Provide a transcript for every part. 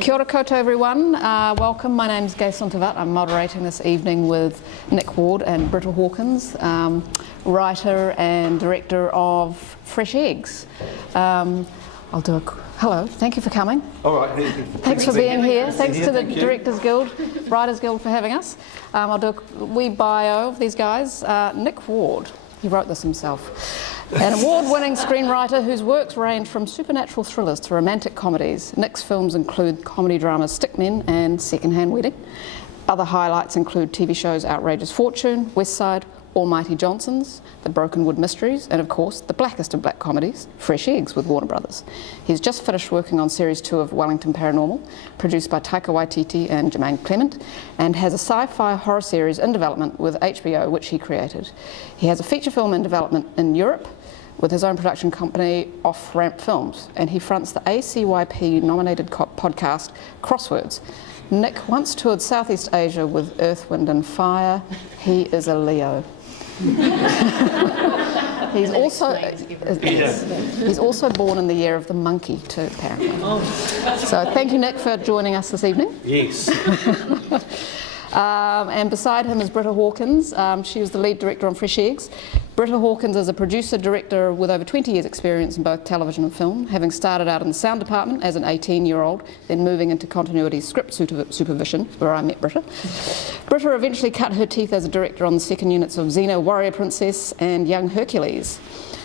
Kia ora koutou everyone, welcome. My name is Gaysorn Thavat. I'm moderating this evening with Nick Ward and Britta Hawkins, writer and director of Fresh Eggs. I'll do a hello, thank you for coming. All right. Thanks for being here. Thanks to the Directors Guild, Writers Guild for having us. I'll do a wee bio of these guys. Nick Ward, he wrote this himself. An award-winning screenwriter whose works range from supernatural thrillers to romantic comedies. Nick's films include comedy dramas Stickmen and Secondhand Wedding. Other highlights include TV shows Outrageous Fortune, West Side, Almighty Johnsons, The Brokenwood Mysteries, and of course, the blackest of black comedies, Fresh Eggs with Warner Brothers. He's just finished working on Series 2 of Wellington Paranormal, produced by Taika Waititi and Jermaine Clement, and has a sci-fi horror series in development with HBO, which he created. He has a feature film in development in Europe, with his own production company, Off Ramp Films, and he fronts the ACYP-nominated podcast Crosswords. Nick once toured Southeast Asia with Earth, Wind and Fire. He is a Leo. He's also born in the year of the monkey too, apparently. So thank you, Nick, for joining us this evening. Yes. And beside him is Britta Hawkins. She was the lead director on Fresh Eggs. Britta Hawkins is a producer-director with over 20 years' experience in both television and film, having started out in the sound department as an 18-year-old, then moving into continuity script supervision, where I met Britta. Britta eventually cut her teeth as a director on the second units of Xena, Warrior Princess and Young Hercules,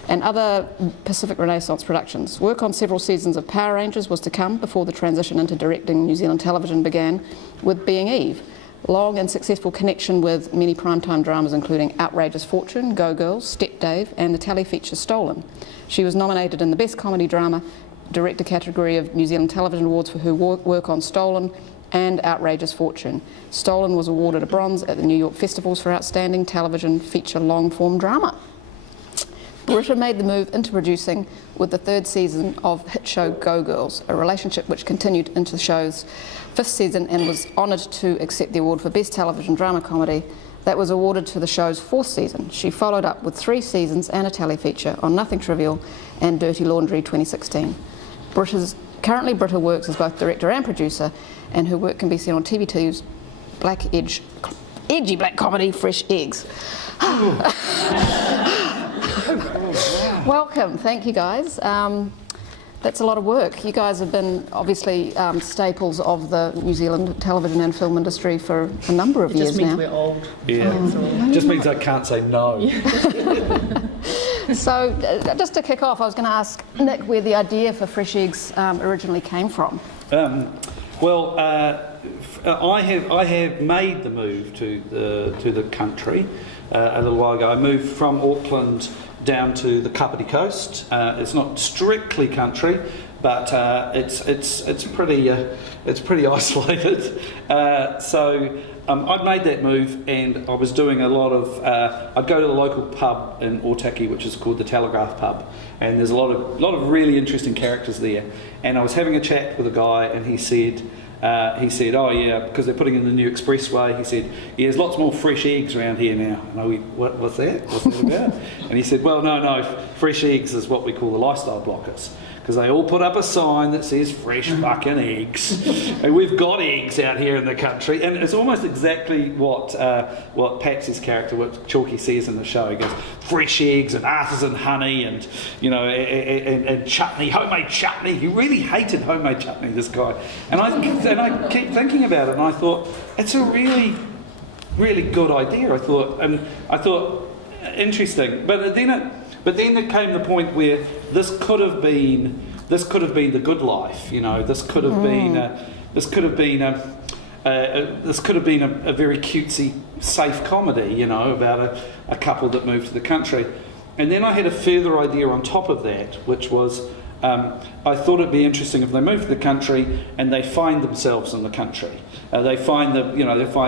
and other Pacific Renaissance productions. Work on several seasons of Power Rangers was to come before the transition into directing New Zealand television began with Being Eve. Long and successful connection with many primetime dramas including Outrageous Fortune, Go Girls, Step Dave and the tele-feature Stolen. She was nominated in the Best Comedy Drama Director category of New Zealand Television Awards for her work on Stolen and Outrageous Fortune. Stolen was awarded a bronze at the New York Festivals for Outstanding Television Feature Long-Form Drama. Britta made the move into producing with the third season of hit show Go Girls, a relationship which continued into the show's fifth season and was honoured to accept the award for Best Television Drama Comedy that was awarded to the show's fourth season. She followed up with 3 seasons and a tele-feature on Nothing Trivial and Dirty Laundry 2016. Currently Britta works as both director and producer, and her work can be seen on TV2's edgy black comedy Fresh Eggs. Welcome, thank you guys. That's a lot of work. You guys have been obviously staples of the New Zealand television and film industry for a number of years now. It just means we're old. Yeah, just means I can't say no. So, just to kick off, I was going to ask Nick where the idea for Fresh Eggs originally came from. I have made the move to the country a little while ago. I moved from Auckland down to the Kapiti Coast. It's not strictly country, but it's pretty isolated. So I'd made that move, and I was doing a lot of. I'd go to the local pub in Otaki, which is called the Telegraph Pub, and there's a lot of really interesting characters there. And I was having a chat with a guy, and he said, oh yeah, because they're putting in the new expressway, he said, yeah, there's lots more fresh eggs around here now. And I went, what's that? What's that about? And he said, well, no, fresh eggs is what we call the lifestyle blockers, because they all put up a sign that says fresh fucking eggs. And we've got eggs out here in the country, and it's almost exactly what Patsy's character, what Chalky says in the show. He goes, fresh eggs and artisan honey and, you know, and chutney, homemade chutney. He really hated homemade chutney, this guy. And I keep thinking about it, and I thought, it's a really, really good idea. I thought, interesting. But then there came the point where this could have been the good life. You know, this could have been a very cutesy, safe comedy. You know, about a couple that moved to the country. And then I had a further idea on top of that, which was, I thought it'd be interesting if they move to the country and they find themselves in the country. They find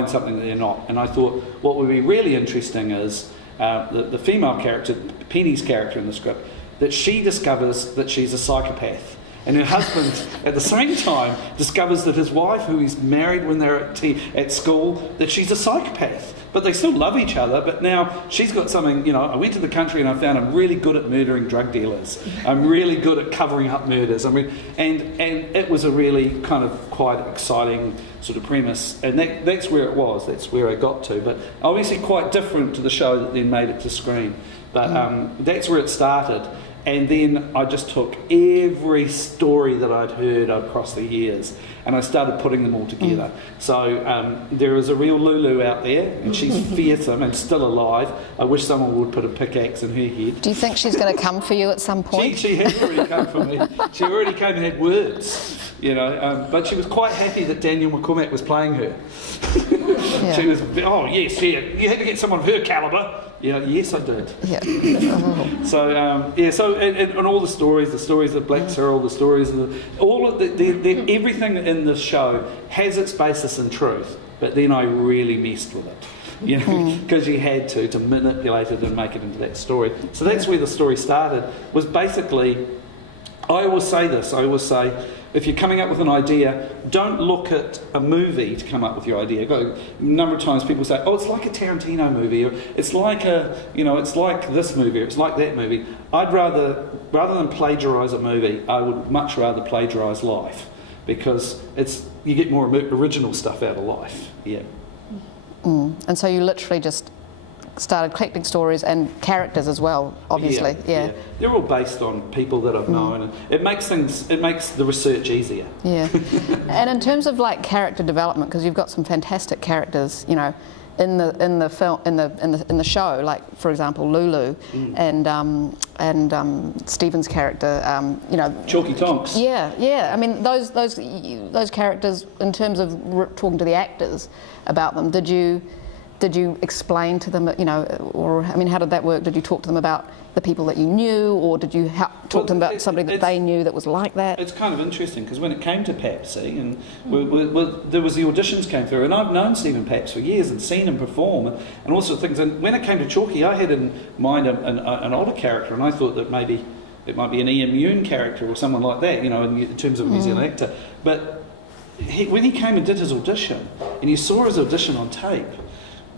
something that they're not. And I thought what would be really interesting is the female character, Penny's character in the script, that she discovers that she's a psychopath. And her husband, at the same time, discovers that his wife, who he's married when they're at school, that she's a psychopath. but they still love each other. But now she's got something, you know, I went to the country and I found I'm really good at murdering drug dealers. I'm really good at covering up murders. I mean, and it was a really kind of quite exciting sort of premise, and that's where it was. That's where I got to. But obviously quite different to the show that then made it to screen. But that's where it started. And then I just took every story that I'd heard across the years and I started putting them all together. So there is a real Lulu out there, and she's fearsome and still alive. I wish someone would put a pickaxe in her head. Do you think she's going to come for you at some point? She has already come for me. She already came and had words, you know. But she was quite happy that Daniel McCormack was playing her. Yeah. She was, oh yes, yeah, you had to get someone of her calibre. Yeah, yes, I did. Yeah. So so and all the stories of Black Cyril, the stories of all of the everything in the show has its basis in truth. But then I really messed with it, you know, because you had to manipulate it and make it into that story. So that's where the story started. Was basically, I always say this. I always say, if you're coming up with an idea, don't look at a movie to come up with your idea. A number of times people say, oh, it's like a Tarantino movie, or it's like it's like this movie, or it's like that movie. I'd rather than plagiarise a movie, I would much rather plagiarise life, because you get more original stuff out of life. Yeah. And so you literally just started collecting stories and characters as well, obviously. Yeah. They're all based on people that I've known, and it makes the research easier. Yeah. And in terms of like character development, because you've got some fantastic characters, you know, in the film, in the show, like for example Lulu and Stephen's character, you know, Chalky Tonks. Yeah. I mean those characters, in terms of talking to the actors about them, did you explain to them, you know, or I mean, how did that work? Did you talk to them about the people that you knew, or did you talk to them about somebody that they knew that was like that? It's kind of interesting, because when it came to Papsy, and there was the auditions came through, and I've known Stephen Paps for years and seen him perform and all sorts of things. And when it came to Chalky, I had in mind an older character, and I thought that maybe it might be an Ian Mune character or someone like that, you know, in terms of a New Zealand actor. But when he came and did his audition, and you saw his audition on tape,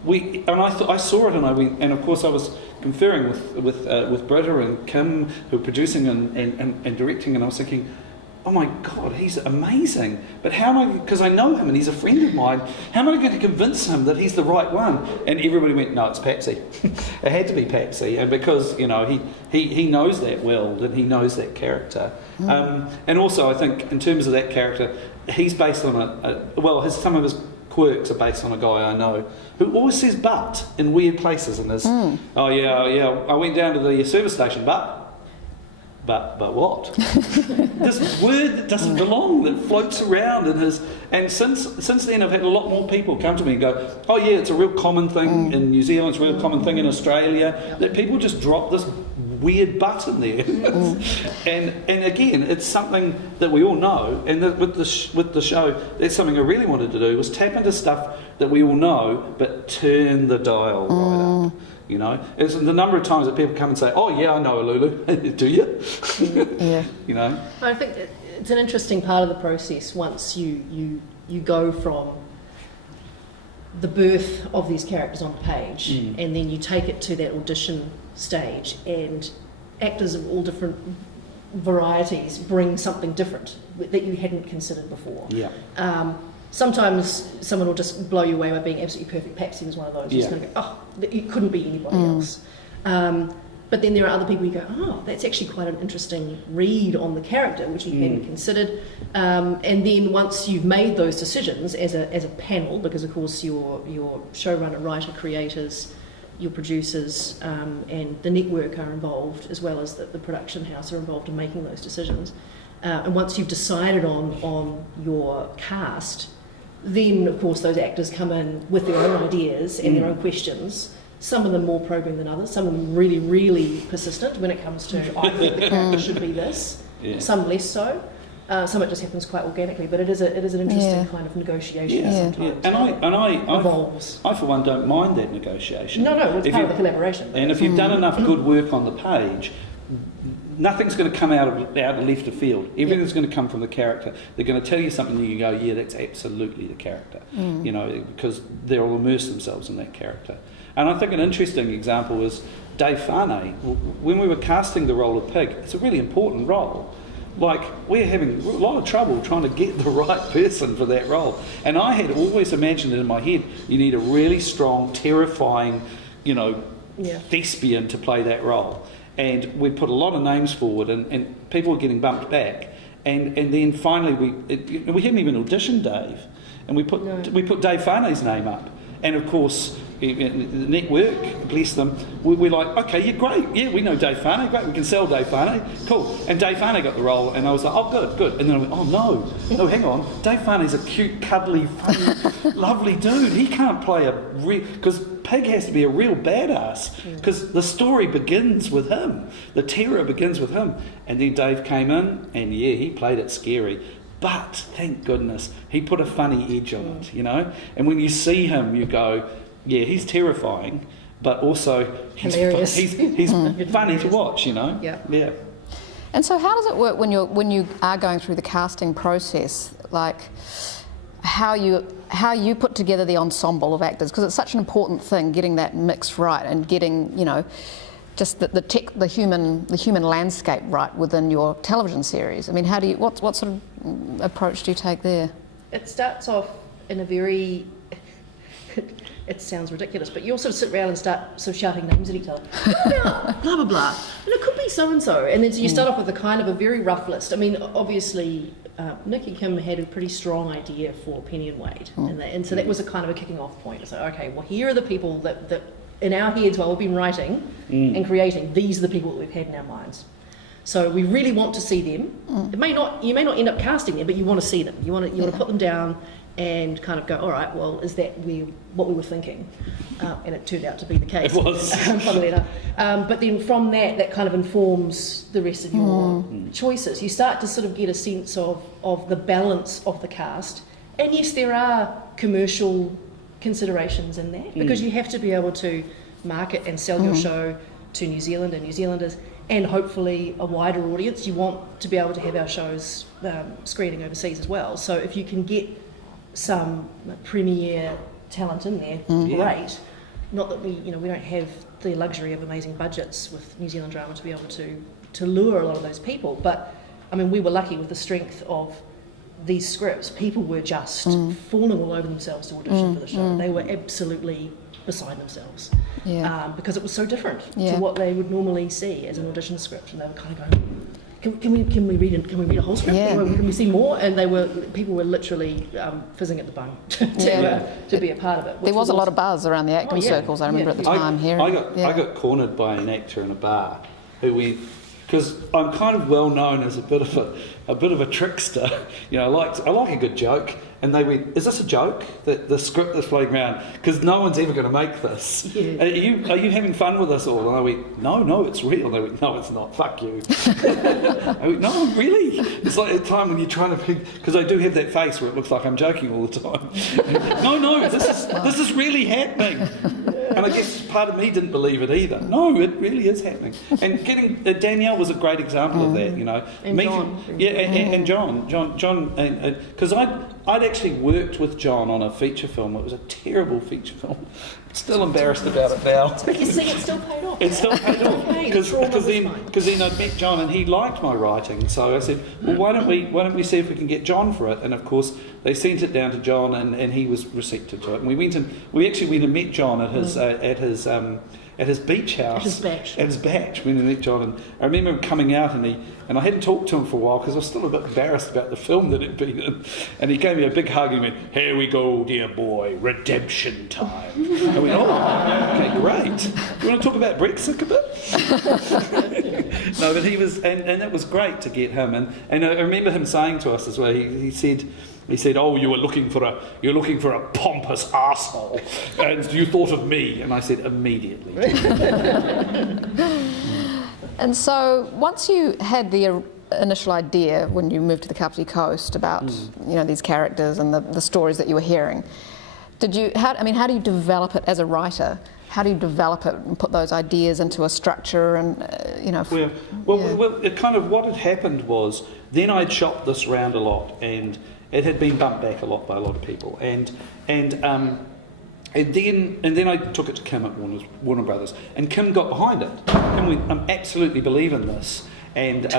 I saw it, and I went, and of course I was conferring with Britta and Kim, who were producing and directing, and I was thinking, oh my God, he's amazing. But how am I, because I know him and he's a friend of mine, how am I going to convince him that he's the right one? And everybody went, no, it's Papsy. It had to be Papsy, and because, you know, he knows that world and he knows that character. And also I think in terms of that character, he's based on some of his quirks are based on a guy I know who always says "but" in weird places, and there's oh yeah, I went down to the service station, but what? This word that doesn't belong, that floats around in his. And since then I've had a lot more people come to me and go, oh yeah, it's a real common thing in New Zealand, it's a real common thing in Australia, that people just drop this weird "but" in there. and again, it's something that we all know, and with the show, that's something I really wanted to do, was tap into stuff that we all know, but turn the dial right up. You know, it's the number of times that people come and say, oh yeah, I know a Lulu. Do you? Yeah. You know, I think it's an interesting part of the process once you go from the birth of these characters on page, and then you take it to that audition stage, and actors of all different varieties bring something different that you hadn't considered before. Yeah. Sometimes someone will just blow you away by being absolutely perfect. Papsy was one of those. You're just going to go, oh, it couldn't be anybody else. But then there are other people you go, oh, that's actually quite an interesting read on the character, which you hadn't considered. And then once you've made those decisions as a panel, because of course your showrunner, writer, creators, your producers and the network are involved, as well as the production house are involved in making those decisions. And once you've decided on your cast, then of course those actors come in with their own ideas and their own questions. Some of them more probing than others, some of them really, really persistent when it comes to, I think the character should be this, some less so. Some it just happens quite organically, but it is an interesting kind of negotiation sometimes. And I evolves. I for one don't mind that negotiation. No, it's part of the collaboration. And if you've done enough good work on the page, nothing's going to come out of left of field. Everything's going to come from the character. They're going to tell you something and you go, yeah, that's absolutely the character, you know, because they'll immerse themselves in that character. And I think an interesting example is Dave Farnay. When we were casting the role of Pig, it's a really important role. Like, we're having a lot of trouble trying to get the right person for that role. And I had always imagined it in my head, you need a really strong, terrifying, you know, thespian to play that role. And we put a lot of names forward, and people were getting bumped back. And then finally, we hadn't even auditioned Dave. And we put Dave Farnay's name up. And of course, the network, bless them, we're like, okay, yeah, great, yeah, we know Dave Farnay, great, we can sell Dave Farnay, cool. And Dave Farnay got the role, and I was like, oh, good. And then I went, oh no, hang on, Dave Farnay's a cute, cuddly, funny, lovely dude. He can't play because Pig has to be a real badass, because the story begins with him, the terror begins with him. And then Dave came in, and yeah, he played it scary. But thank goodness, he put a funny edge on it, you know? And when you see him, you go, yeah, he's terrifying, but also he's funny to watch, you know? Yeah. And so how does it work when you are going through the casting process? Like, how you put together the ensemble of actors, because it's such an important thing, getting that mix right and getting, you know, just the human landscape right within your television series. I mean, what sort of approach do you take there? It starts off in a very, it sounds ridiculous, but you all sort of sit around and start sort of shouting names at each other. Blah, blah, blah. And it could be so-and-so. And then so you start off with a kind of a very rough list. I mean, obviously, Nick and Kim had a pretty strong idea for Penny and Wade. And so that was a kind of a kicking off point. It's like, okay, well, here are the people that in our heads while we've been writing and creating, these are the people that we've had in our minds. So we really want to see them. You may not end up casting them, but you want to see them. You want to put them down and kind of go, all right, well, is that what we were thinking? And it turned out to be the case. It was. Funnily enough. But then from that kind of informs the rest of your choices. You start to sort of get a sense of the balance of the cast. And yes, there are commercial considerations in that, because you have to be able to market and sell your show to New Zealand and New Zealanders, and hopefully a wider audience. You want to be able to have our shows screening overseas as well. So if you can get some premier talent in there, great. Not that we don't have the luxury of amazing budgets with New Zealand drama to be able to lure a lot of those people. But I mean, we were lucky with the strength of these scripts. People were just falling all over themselves to audition for the show. They were absolutely beside themselves because it was so different to what they would normally see as an audition script, and they were kind of going, can we read a whole script? Can we see more? And people were literally fizzing at the bone to be a part of it. There was a lot of buzz around the acting circles. I remember at the time hearing. I got cornered by an actor in a bar because I'm kind of well known as a bit of a trickster. You know, I like a good joke. And they went, is this a joke, the script that's floating around? Because no one's ever going to make this. Yeah. Are you having fun with this all? And I went, no, it's real. And they went, no, it's not, fuck you. I went, no, really? It's like a time when you're trying to because I do have that face where it looks like I'm joking all the time. No, this is really happening. And I guess part of me didn't believe it either. No, it really is happening. And getting Danielle was a great example of that, you know. And John. Yeah, and John, because I'd actually worked with John on a feature film. It was a terrible feature film. Still embarrassed about it now. But you see, it still paid off. It still paid off because then I'd met John and he liked my writing. So I said, well, why don't we see if we can get John for it? And of course, they sent it down to John, and he was receptive to it. And we actually went and met John at his beach house. At his batch. We met John, and I remember him coming out, and I hadn't talked to him for a while because I was still a bit embarrassed about the film that he'd been in. And he gave me a big hug and he went, "Here we go, dear boy, redemption time." I went, "Oh, okay, great. You want to talk about Brexit a bit?" No, but he was, and it was great to get him. And I remember him saying to us as well. He said, "Oh, you're looking for a pompous arsehole, and you thought of me." And I said, "Immediately." And so, once you had the initial idea when you moved to the Kapiti Coast about these characters and the stories that you were hearing, how do you develop it as a writer? how do you develop it and put those ideas into a structure and, Well, it kind of what had happened was then I'd shopped this round a lot, and it had been bumped back a lot by a lot of people, and then I took it to Kim at Warner Brothers, and Kim got behind it. Kim went, I absolutely believe in this. And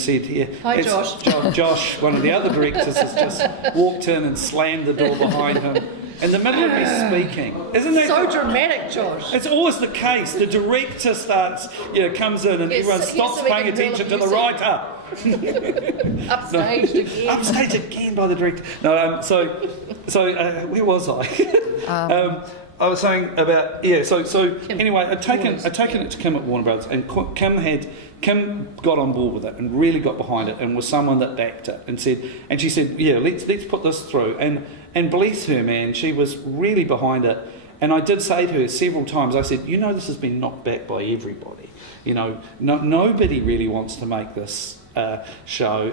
said, "Yeah, hi, Josh." Josh, one of the other directors, has just walked in and slammed the door behind him in the middle of me speaking. Isn't that so dramatic, Josh? It's always the case. The director comes in, and everyone stops paying attention to the writer. Upstaged again. Upstaged again by the director. No, so where was I? I was saying about So Kim. anyway, I'd taken it to Kim at Warner Brothers, and Kim got on board with it and really got behind it, and was someone that backed it and she said, yeah, let's put this through, and bless her, man, she was really behind it. And I did say to her several times, I said, this has been knocked back by everybody. Nobody really wants to make this show.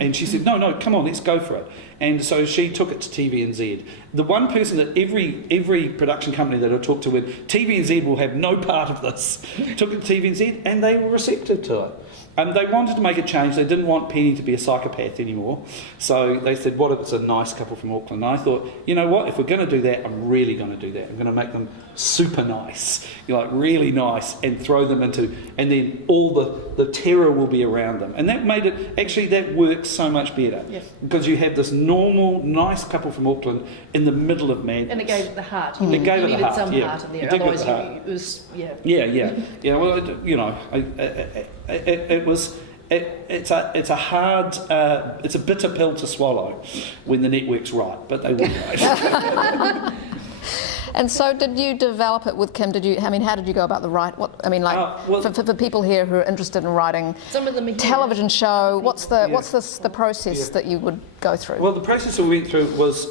And she said, no, come on, let's go for it. And so she took it to TVNZ. The one person that every production company that I talked to with, TVNZ will have no part of this, took it to TVNZ, and they were receptive to it. They wanted to make a change. They didn't want Penny to be a psychopath anymore. So they said, what if it's a nice couple from Auckland? And I thought, you know what, if we're going to do that, I'm really going to do that. I'm going to make them super nice, really nice, and throw them into, and then all the terror will be around them. And that made it, actually that works so much better. Yes. Because you have this normal, nice couple from Auckland in the middle of madness. And it gave it the heart. It gave it the heart, some yeah. heart in there. It did give Otherwise, it the heart. it was, yeah. Yeah. Well, it's a hard, it's a bitter pill to swallow when the network's right, but they will right. And so, did you develop it with Kim? How did you go about the write? For people here who are interested in writing Some of them here. television show, what's the process that you would go through? Well, the process that we went through was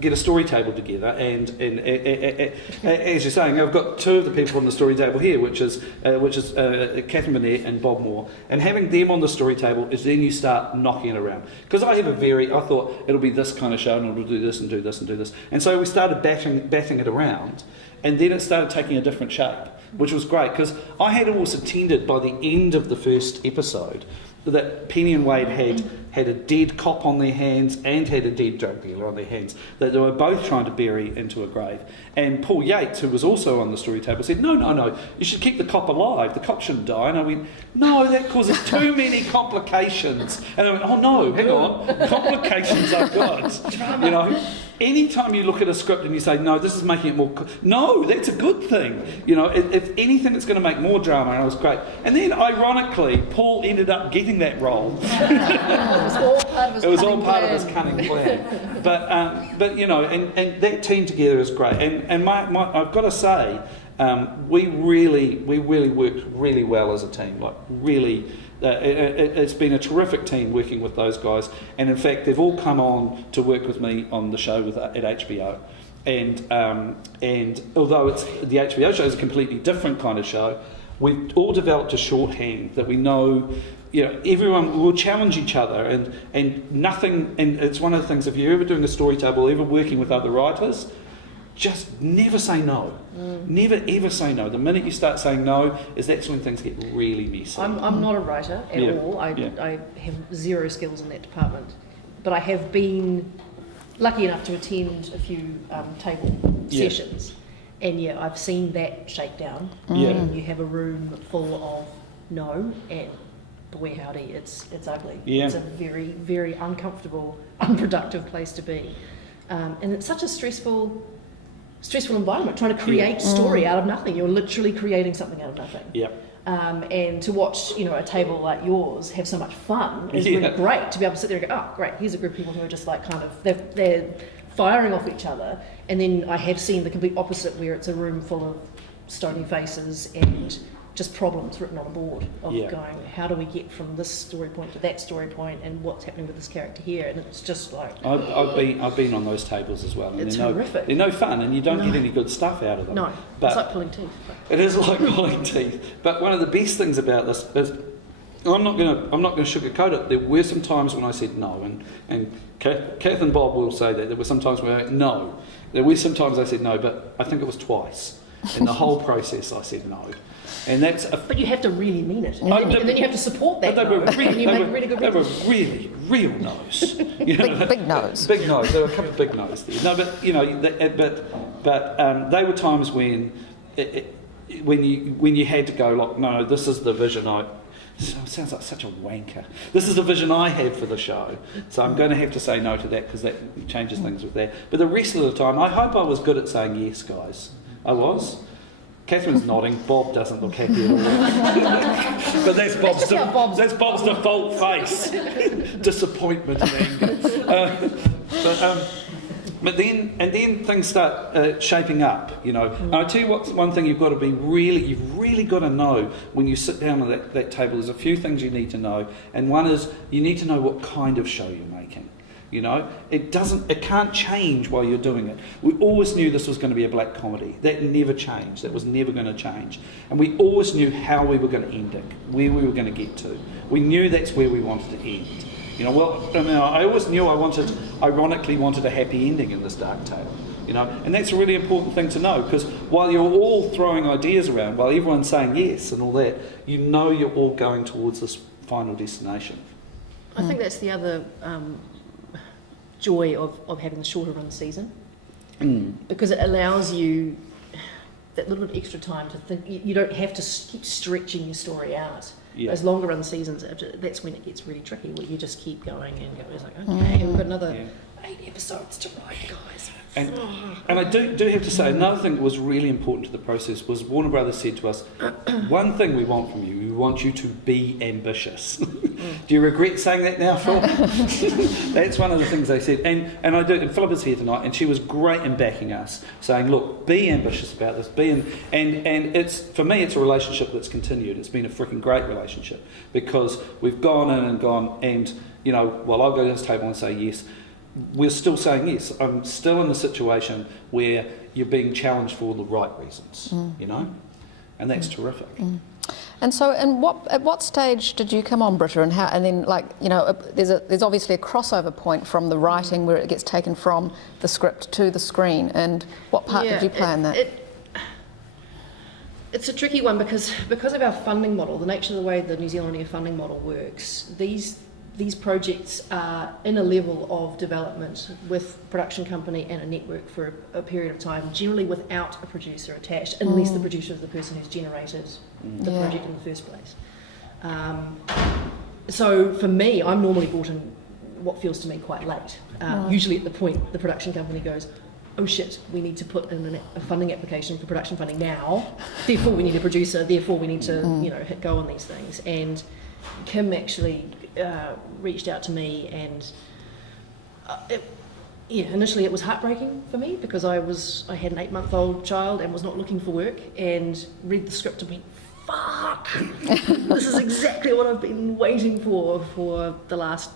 get a story table together, and as you're saying, I've got two of the people on the story table here, which is Catherine Burnett and Bob Moore, and having them on the story table is then you start knocking it around. Because I thought it'll be this kind of show, and it'll do this and do this and do this, and so we started batting it around, and then it started taking a different shape, which was great, because I had always intended by the end of the first episode that Penny and Wade had a dead cop on their hands and had a dead drug dealer on their hands, that they were both trying to bury into a grave. And Paul Yates, who was also on the story table, said, no, you should keep the cop alive. The cop shouldn't die. And I went, no, that causes too many complications. And I went, oh no, hang on, complications I've got. Anytime you look at a script and you say, no, this is making it more... No, that's a good thing. If anything, it's going to make more drama, and it was great. And then, ironically, Paul ended up getting that role. It was all part of his cunning plan. But and that team together is great. And I've got to say, we really worked really well as a team. It's been a terrific team working with those guys, and in fact they've all come on to work with me on the show at HBO, and although the HBO show is a completely different kind of show, we've all developed a shorthand that we know. Everyone will challenge each other, and nothing. And it's one of the things, if you're ever doing a story table, ever working with other writers, just never say no. Never ever say no. The minute you start saying no, that's when things get really messy. I'm not a writer at all. I have zero skills in that department, but I have been lucky enough to attend a few table sessions, and I've seen that shakedown. And you have a room full of no, and boy howdy, it's ugly. It's a very, very uncomfortable, unproductive place to be, and it's such a stressful environment, trying to create story out of nothing. You're literally creating something out of nothing. And to watch, a table like yours have so much fun is really great, to be able to sit there and go, oh great, here's a group of people who are just like they're firing off each other. And then I have seen the complete opposite, where it's a room full of stony faces and just problems written on a board of going, how do we get from this story point to that story point, and what's happening with this character here? And it's just like I've been on those tables as well, and it's horrific. They're no fun, and you don't get any good stuff out of them. No, but it's like pulling teeth. It is like pulling teeth. But one of the best things about this is I'm not going to sugarcoat it. There were some times when I said no, and Kath and Bob will say that there were some times when I went no. There were some times I said no, but I think it was twice. In the whole process, I said no. And that's But you have to really mean it. And then you have to support that. But they were no. really, And you make really good they were reasons. really, real no's. You know? Big nose. Big no's. There were a couple of big no's there. No, but you know, they were times when you had to go like, no, this is the vision it sounds like such a wanker. This is the vision I have for the show, so I'm going to have to say no to that because that changes things with that. But the rest of the time, I hope I was good at saying yes, guys. I was. Catherine's nodding. Bob doesn't look happy at all. But that's Bob's default face. Disappointment and anger. But then things start shaping up, you know. And I tell you what, one thing you've really got to know when you sit down at that table. There's a few things you need to know, and one is you need to know what kind of show you're making. You know, it can't change while you're doing it. We always knew this was going to be a black comedy. That never changed. That was never going to change. And we always knew how we were going to end it, where we were going to get to. We knew that's where we wanted to end. You know, well, I mean, I always knew ironically wanted a happy ending in this dark tale. You know, and that's a really important thing to know, because while you're all throwing ideas around, while everyone's saying yes and all that, you know you're all going towards this final destination. I think that's the other joy of having the shorter run season, because it allows you that little bit extra time to think. You don't have to keep stretching your story out. Yeah. Those longer run seasons, that's when it gets really tricky, where you just keep going and it's like, okay, we've got another 8 episodes to write, guys. And I do have to say, another thing that was really important to the process was Warner Brothers said to us, one thing we want from you, we want you to be ambitious. Do you regret saying that now, Phil? That's one of the things they said. And I do, and Philip is here tonight, and she was great in backing us, saying, look, be ambitious about this, and it's, for me, it's a relationship that's continued. It's been a freaking great relationship, because we've gone in and gone, and, you know, while I'll go to this table and say yes, we're still saying yes. I'm still in a situation where you're being challenged for all the right reasons, you know, and that's terrific. And so, at what stage did you come on, Britta, and how? And then, like, you know, there's obviously a crossover point from the writing where it gets taken from the script to the screen. And what part did you play in that? It's a tricky one because of our funding model, the nature of the way the New Zealand funding model works. These projects are in a level of development with a production company and a network for a period of time, generally without a producer attached, unless the producer is the person who's generated the project in the first place. So for me, I'm normally brought in what feels to me quite late, usually at the point the production company goes, oh shit, we need to put in a funding application for production funding now, therefore we need a producer, therefore we need to hit go on these things. And Kim actually reached out to me, and initially it was heartbreaking for me, because I had an 8-month-old child and was not looking for work, and read the script and went, fuck, this is exactly what I've been waiting for the last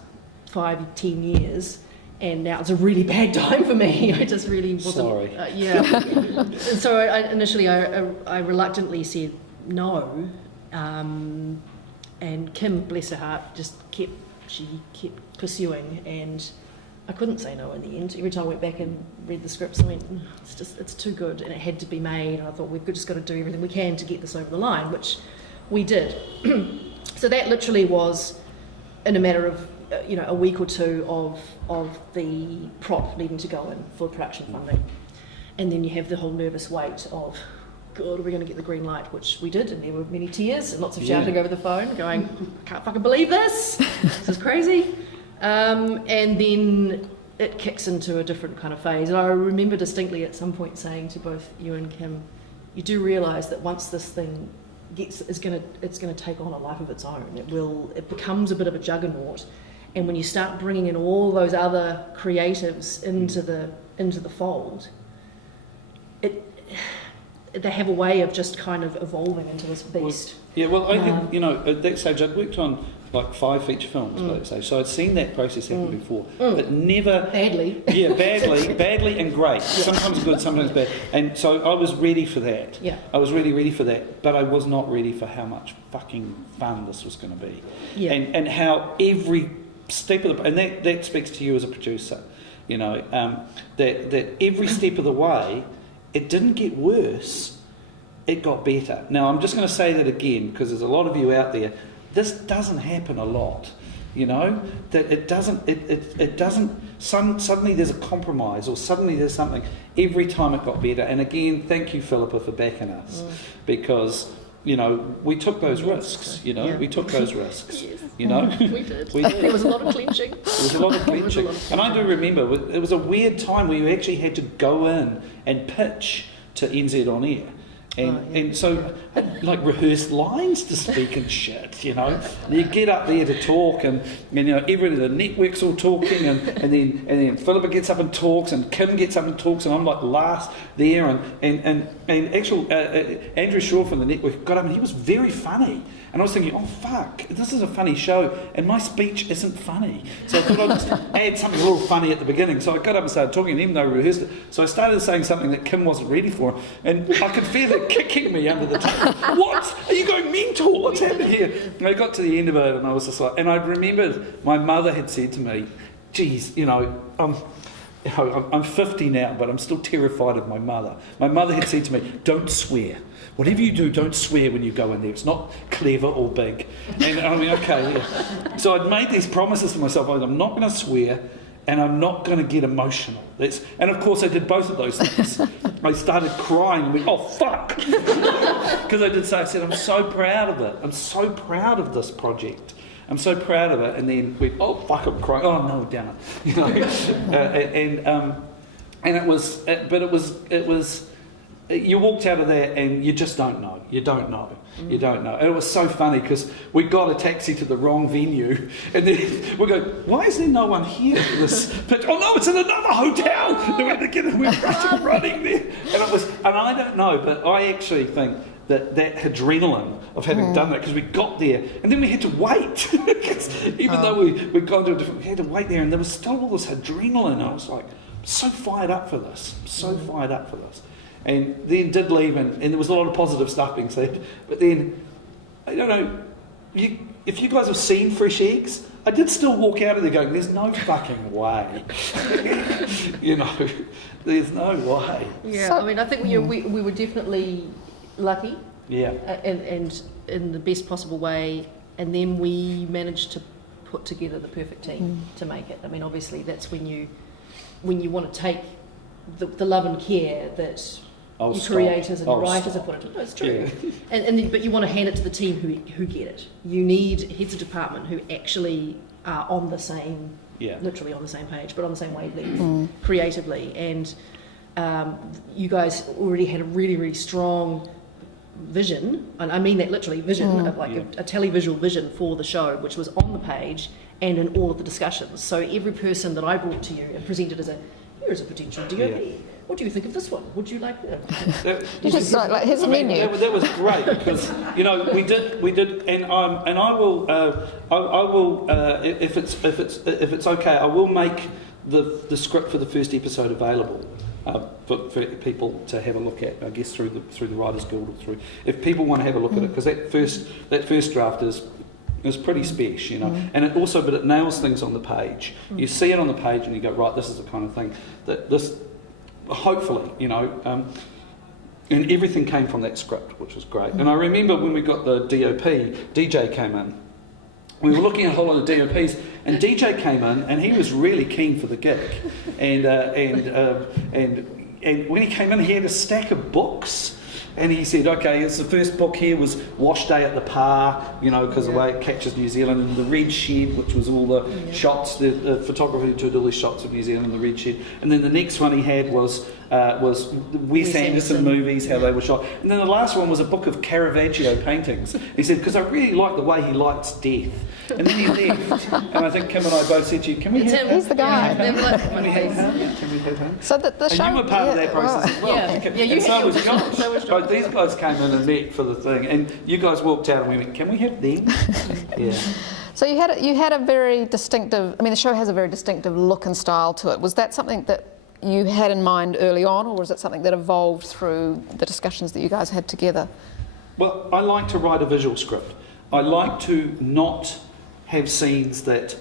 5-10 years, and now it's a really bad time for me. I just really wasn't. Sorry. And so initially I reluctantly said no. And Kim, bless her heart, she kept pursuing, and I couldn't say no in the end. Every time I went back and read the scripts, I went, it's too good, and it had to be made, and I thought, we've just got to do everything we can to get this over the line, which we did. So that literally was in a matter of a week or two of the prop needing to go in for production funding. And then you have the whole nervous weight of, God, are we going to get the green light? Which we did, and there were many tears and lots of shouting over the phone, going, I can't fucking believe this. This is crazy. And then it kicks into a different kind of phase. And I remember distinctly at some point saying to both you and Kim, you do realise that once this thing it's going to take on a life of its own. It becomes a bit of a juggernaut. And when you start bringing in all those other creatives into the fold, they have a way of just kind of evolving into this beast. Well, at that stage I'd worked on like 5 feature films by that stage, so I'd seen that process happen before, but never badly. Yeah, badly and great. Sometimes good, sometimes bad. And so I was ready for that. Yeah. I was really ready for that, but I was not ready for how much fucking fun this was going to be. Yeah. And how every step of and that speaks to you as a producer, that every step of the way, it didn't get worse. it got better. Now, I'm just going to say that again, because there's a lot of you out there. This doesn't happen a lot, you know, that it doesn't, suddenly there's a compromise or suddenly there's something. Every time it got better. And again, thank you, Philippa, for backing us, because, you know, we took those risks, you know, we took those risks, you know. We did. There was a lot of clenching. There was a lot of clenching. And I do remember, it was a weird time where you actually had to go in and pitch to NZ On Air. And so I'd like rehearsed lines to speak and shit, you know. And you get up there to talk, and you know, everybody, the network's all talking, and then Philippa gets up and talks, and Kim gets up and talks, and I'm like last there, and actual Andrew Shaw from the network got up, and he was very funny. And I was thinking, oh fuck, this is a funny show, and my speech isn't funny. So I thought I'd just add something a little funny at the beginning. So I got up and started talking, and even though I rehearsed it, so I started saying something that Kim wasn't ready for, and I could feel it kicking me under the table. What? Are you going mental? What's happening here? And I got to the end of it, and I was just like, and I remembered my mother had said to me, geez, you know, I'm 50 now, but I'm still terrified of my mother. My mother had said to me, don't swear. Whatever you do, don't swear when you go in there. It's not clever or big. And I mean, okay, yeah. So I'd made these promises to myself. I'm not going to swear, and I'm not going to get emotional. And of course, I did both of those things. I started crying and went, oh, fuck. Because I said, I'm so proud of it. I'm so proud of this project. I'm so proud of it. And then went, oh, fuck, I'm crying. Oh, no, damn it. You know? And it was, you walked out of there and you just don't know. You don't know. You don't know. And it was so funny because we got a taxi to the wrong venue, and then we go, why is there no one here for this pitch? Oh no, it's in another hotel. And we had to get it. We're running there, and I don't know, but I actually think that adrenaline of having done that, because we got there and then we had to wait. Even though we'd gone to a different, we had to wait there, and there was still all this adrenaline. I was like, so fired up for this, fired up for this. And then did leave, and there was a lot of positive stuff being said. But then, I don't know, if you guys have seen Fresh Eggs, I did still walk out of there going, there's no fucking way. You know, there's no way. Yeah, I mean, I think we were definitely lucky. Yeah. And in the best possible way. And then we managed to put together the perfect team to make it. I mean, obviously, that's when you want to take the love and care that your creators and your writers have put into it. No, it's true. Yeah. But you want to hand it to the team who get it. You need heads of department who actually are on the same, literally on the same page, but on the same wavelength creatively. And you guys already had a really, really strong vision, and I mean that literally, vision, of like a televisual vision for the show, which was on the page and in all of the discussions. So every person that I brought to you and presented as here's a potential DOP. Yeah. What do you think of this one? Would you like that? Here's a menu. That was great, because you know we did, and I will if it's okay, I will make the script for the first episode available for people to have a look at. I guess through the Writers Guild, or through, if people want to have a look at it, because that first draft is pretty special, you know, and it nails things on the page. You see it on the page and you go, right, this is the kind of thing that this, hopefully, you know, and everything came from that script, which was great. And I remember when we got the DOP, DJ came in. We were looking at a whole lot of DOPs, and DJ came in, and he was really keen for the gig, and when he came in, he had a stack of books. And he said, okay, it's the first book here was Wash Day at the Par, you know, because the way it captures New Zealand, and The Red Shed, which was all the shots, the photography to do all these shots of New Zealand, The Red Shed. And then the next one he had was Wes Anderson movies, how they were shot. And then the last one was a book of Caravaggio paintings. He said, because I really like the way he lights death. And then he left. And I think Kim and I both said to you, can we have him? He's the guy. Can we have him? So the show... And you were part of that process as well. Yeah, you so was Josh. Both these guys came in and met for the thing. And you guys walked out and we went, can we have them? Yeah. So you had a very distinctive... I mean, the show has a very distinctive look and style to it. Was that something that you had in mind early on, or was it something that evolved through the discussions that you guys had together? Well, I like to write a visual script. I like to not have scenes that,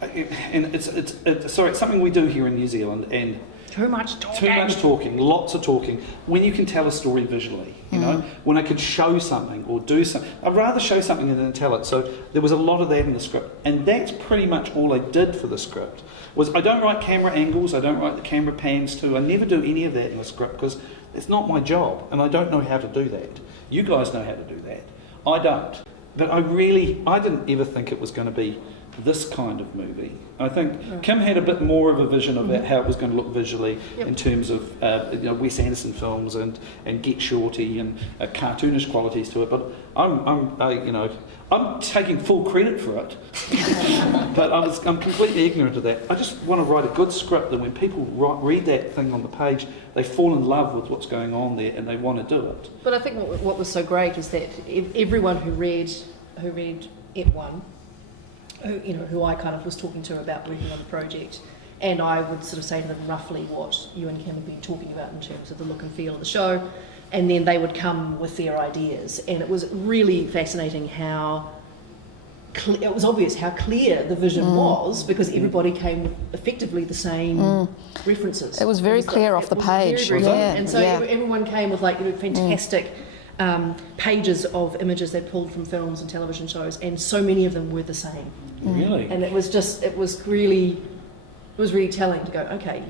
and it's something we do here in New Zealand, and too much talking. Too much talking, lots of talking. When you can tell a story visually, you know, when I could show something or do something. I'd rather show something than tell it. So there was a lot of that in the script. And that's pretty much all I did for the script. Was I don't write camera angles, I don't write the camera pans too. I never do any of that in the script because it's not my job and I don't know how to do that. You guys know how to do that. I don't. But I didn't ever think it was going to be this kind of movie. I think Kim had a bit more of a vision of how it was going to look visually in terms of Wes Anderson films and Get Shorty and cartoonish qualities to it. But I'm taking full credit for it. But I'm completely ignorant of that. I just want to write a good script that when people read that thing on the page, they fall in love with what's going on there and they want to do it. But I think what was so great is that everyone who read Ep1, who I kind of was talking to about working on the project, and I would sort of say to them roughly what you and Kim had been talking about in terms of the look and feel of the show, and then they would come with their ideas. And it was really fascinating how it was obvious how clear the vision was, because everybody came with effectively the same references. It was very clear off the page. Very, very Yeah, and so everyone came with fantastic pages of images they pulled from films and television shows, and so many of them were the same. Really? And it was really telling to go, okay,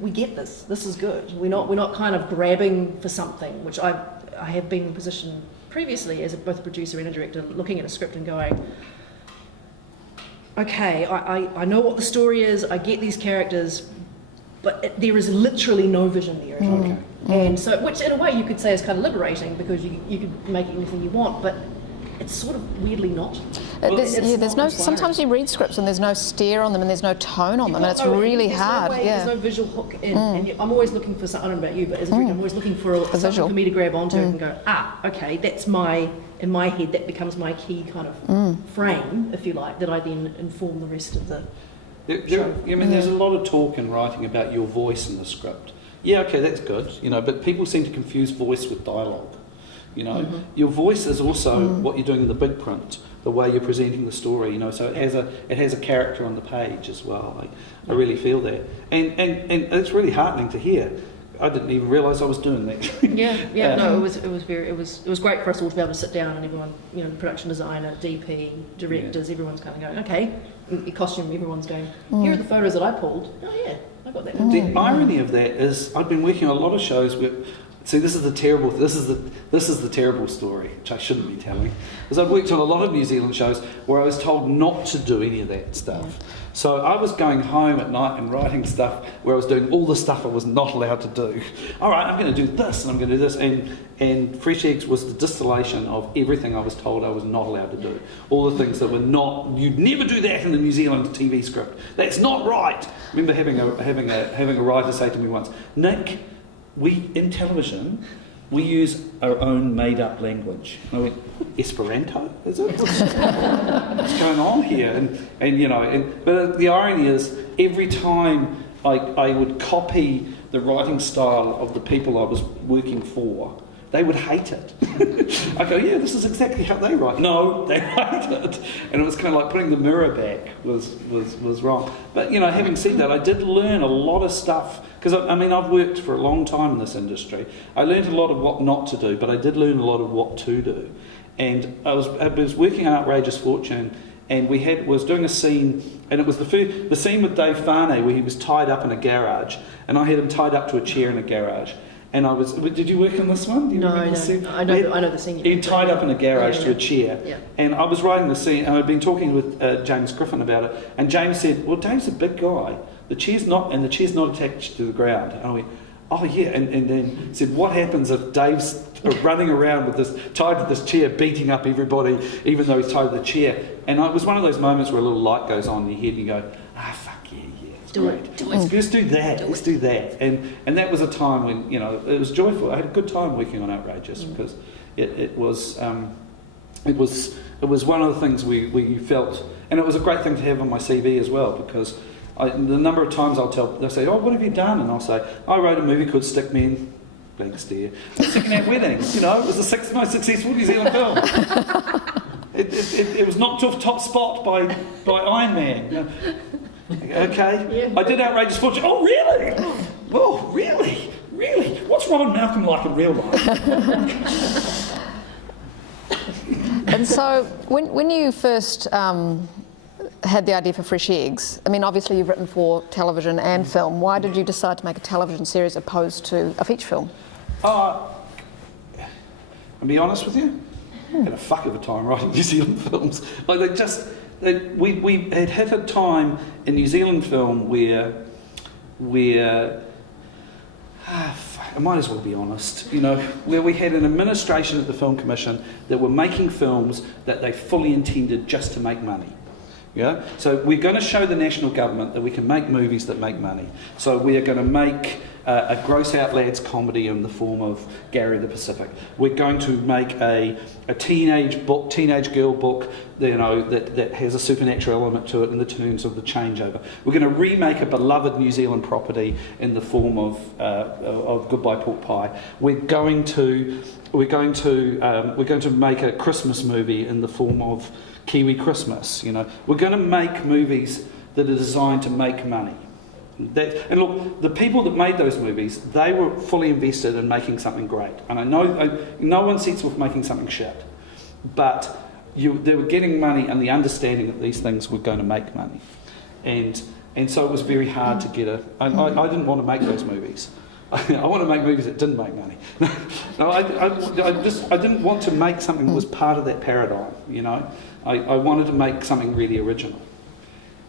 we get this. This is good. We're not kind of grabbing for something, which I have been in a position previously as both a producer and a director, looking at a script and going, okay, I know what the story is. I get these characters, but there is literally no vision there at all. Okay. And so, which in a way you could say is kind of liberating, because you could make it anything you want, but it's sort of weirdly not. There's no. Sometimes you read scripts and there's no steer on them and there's no tone on them, and it's really hard. There's no visual hook in. And I'm always looking for something. I don't know about you, but as a director, I'm always looking for something for me to grab onto and go, okay, that's in my head, that becomes my key kind of frame, if you like, that I then inform the rest of the show. There's a lot of talk and writing about your voice in the script. Yeah, okay, that's good, but people seem to confuse voice with dialogue. Your voice is also what you're doing in the big print, the way you're presenting the story. So it has a character on the page as well. I really feel that, and it's really heartening to hear. I didn't even realise I was doing that. No, it was great for us all to be able to sit down and everyone, the production designer, DP, directors, everyone's kind of going, okay, in costume, everyone's going, here are the photos that I pulled. Oh yeah, I got that. The irony of that is I've been working on a lot of shows where. See, this is the terrible story, which I shouldn't be telling, because I've worked on a lot of New Zealand shows where I was told not to do any of that stuff. So I was going home at night and writing stuff where I was doing all the stuff I was not allowed to do. All right, I'm going to do this and I'm going to do this, and Fresh Eggs was the distillation of everything I was told I was not allowed to do. All the things that were not. You'd never do that in a New Zealand TV script. That's not right. I remember having a writer say to me once, Nick, in television, we use our own made-up language. And I went, Esperanto, is it? What's going on here? But the irony is, every time I would copy the writing style of the people I was working for, they would hate it. I go, yeah, this is exactly how they write. No, they hate it. And it was kind of like putting the mirror back was wrong. But, having said that, I did learn a lot of stuff. Because, I've worked for a long time in this industry. I learned a lot of what not to do, but I did learn a lot of what to do. And I was working on Outrageous Fortune, and was doing a scene, and it was the scene with Dave Farney where he was tied up in a garage, and I had him tied up to a chair in a garage. And did you work on this one? No. I know the scene. He tied up in a garage to a chair. Yeah. And I was writing the scene, and I'd been talking with James Griffin about it, and James said, well, Dave's a big guy. The chair's not attached to the ground. And I went, oh yeah, and then said, what happens if Dave's running around with tied to this chair, beating up everybody, even though he's tied to the chair? And it was one of those moments where a little light goes on in your head, and you go, fuck yeah, it's great. Let's do that. And that was a time when it was joyful. I had a good time working on Outrageous because it was one of the things we felt, and it was a great thing to have on my CV as well, because the number of times they'll say, oh, what have you done? And I'll say, I wrote a movie called Stickmen, blank stare, Second Hand Wedding. It was the sixth most successful New Zealand film. It was knocked off top spot by Iron Man. Okay, I did Outrageous Fortune. Oh, really? Oh, really? Really? What's Ron and Malcolm like in real life? And so, when you first had the idea for Fresh Eggs, I mean, obviously you've written for television and film. Why did you decide to make a television series opposed to a feature film? I'll be honest with you, I had a fuck of a time writing New Zealand films. Like we had hit a time in New Zealand film where I might as well be honest, where we had an administration at the Film Commission that were making films that they fully intended just to make money. Yeah? So we're going to show the national government that we can make movies that make money. So we are going to make a gross out lads comedy in the form of Gary the Pacific. We're going to make a teenage girl book, that has a supernatural element to it in the terms of the changeover. We're going to remake a beloved New Zealand property in the form of Goodbye Pork Pie. We're going to make a Christmas movie in the form of Kiwi Christmas. We're going to make movies that are designed to make money. And look, the people that made those movies, they were fully invested in making something great. And I know no one sets with making something shit, but they were getting money and the understanding that these things were going to make money. And so it was very hard to get I didn't want to make those movies. I want to make movies that didn't make money. No, I didn't want to make something that was part of that paradigm. I wanted to make something really original.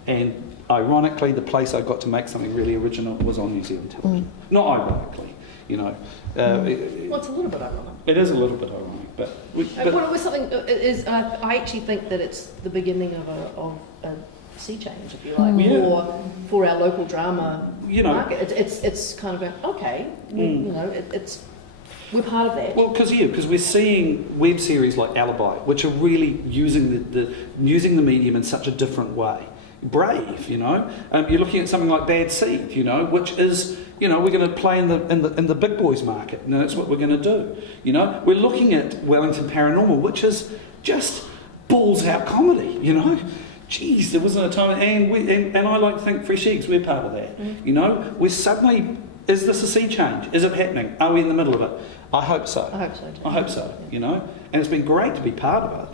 And ironically, the place I got to make something really original was on New Zealand television. Not ironically, Well, it's a little bit ironic. It is a little bit ironic, but it was something. I actually think that it's the beginning of a sea change, if you like, for our local drama market. It's kind of going, okay, we're part of that. Well, because we're seeing web series like Alibi, which are really using the medium in such a different way. Brave, you're looking at something like Bad Seed, which is, we're going to play in the big boys market, and that's what we're going to do. We're looking at Wellington Paranormal, which is just balls out comedy. Geez, there wasn't a time, and I like to think Fresh Eggs, we're part of that. We're suddenly, is this a sea change? Is it happening? Are we in the middle of it? I hope so. I hope so too. I hope so. And it's been great to be part of it.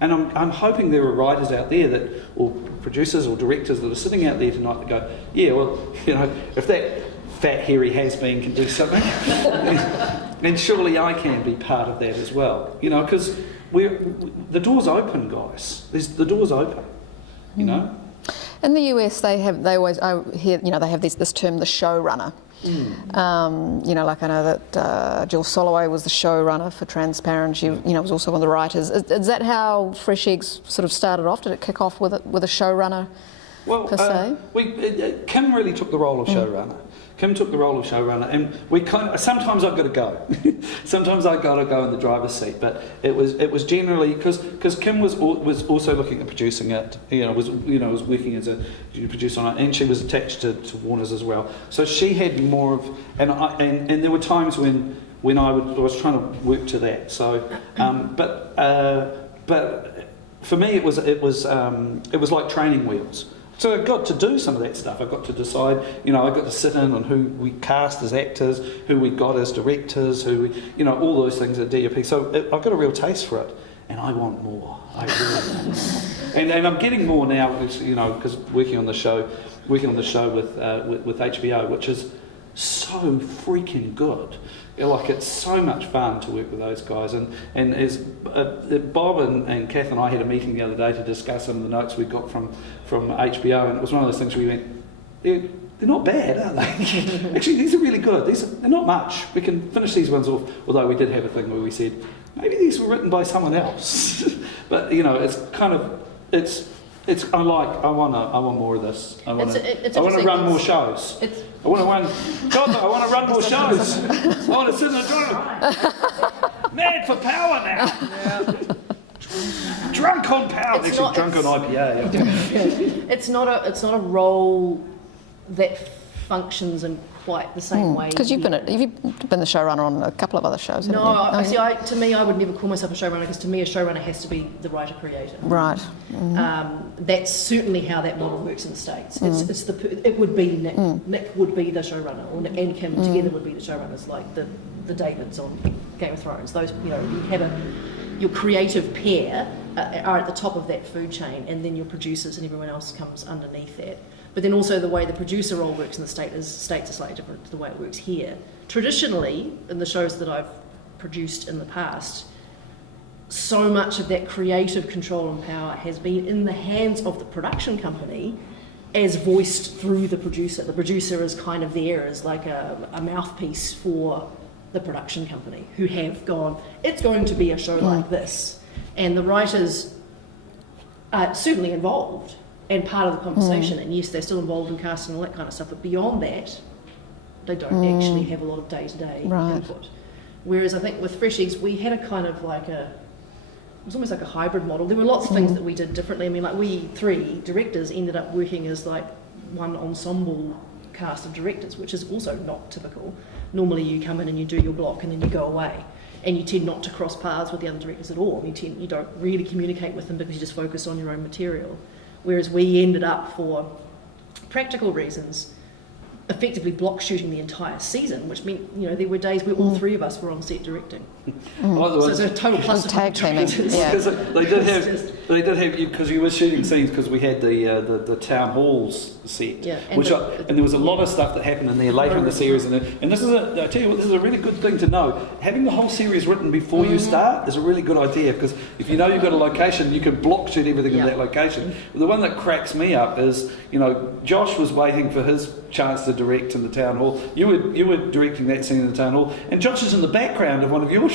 And I'm hoping there are writers out there or producers or directors that are sitting out there tonight that go, yeah, well, if that fat hairy has-been can do something, then surely I can be part of that as well. Because the door's open, guys. The door's open. In the US, I hear they have this term, the showrunner. Like I know that Jill Soloway was the showrunner for Transparent. She, was also one of the writers. Is that how Fresh Eggs sort of started off? Did it kick off with a showrunner per se? Kim really took the role of showrunner. Kim took the role of showrunner, and sometimes I've got to go. Sometimes I've got to go in the driver's seat, but it was generally because Kim was also looking at producing it. Was working as a producer on it, and she was attached to Warner's as well. So she had more of, and there were times when I was trying to work to that. So, but for me it was like training wheels. So I got to do some of that stuff. I got to decide, I got to sit in on who we cast as actors, who we got as directors, all those things at DOP. So I've got a real taste for it, and I want more. I really want more. And I'm getting more now, because working on the show with HBO, which is so freaking good. It's so much fun to work with those guys, and as Bob and Kath and I had a meeting the other day to discuss some of the notes we got from HBO, and it was one of those things where we went, they're not bad, are they? Actually, these are really good. They're not much. We can finish these ones off, although we did have a thing where we said, maybe these were written by someone else. But, it's kind of, I want more of this. I want to run more shows. I want to run more shows. I want to sit in the drunk. Mad for power now. Yeah. Drunk on power. Drunk on IPA. It's not a role that functions in quite the same way. Because you've been the showrunner on a couple of other shows, haven't you? No, to me, I would never call myself a showrunner, because to me a showrunner has to be the writer-creator. Right. That's certainly how that model works in the States. It would be Nick. Nick would be the showrunner, and Kim together would be the showrunners, like the Davids on Game of Thrones. Those, you have your creative pair are at the top of that food chain, and then your producers and everyone else comes underneath that. But then also the way the producer role works in the States are slightly different to the way it works here. Traditionally, in the shows that I've produced in the past, so much of that creative control and power has been in the hands of the production company as voiced through the producer. The producer is kind of there as like a mouthpiece for the production company, who have gone, it's going to be a show like this. And the writers are certainly involved and part of the conversation, and yes, they're still involved in casting and all that kind of stuff, but beyond that, they don't actually have a lot of day-to-day input. Whereas I think with Fresh Eggs, we had a kind of like it was almost like a hybrid model. There were lots of things that we did differently. I mean, like we 3 directors ended up working as like one ensemble cast of directors, which is also not typical. Normally you come in and you do your block and then you go away. And you tend not to cross paths with the other directors at all. You don't really communicate with them because you just focus on your own material. Whereas we ended up, for practical reasons, effectively block shooting the entire season, which meant, there were days where all 3 of us were on set directing. So it's a total plus of tag teaming. Because they did have because you were shooting scenes, because we had the town halls set, and there was a lot of stuff that happened in there later in the series, and this is I tell you what, this is a really good thing to know. Having the whole series written before you start is a really good idea, because if you know you've got a location, you can block shoot everything in that location. The one that cracks me up is, Josh was waiting for his chance to direct in the town hall. You were directing that scene in the town hall, and Josh is in the background of one of your shots.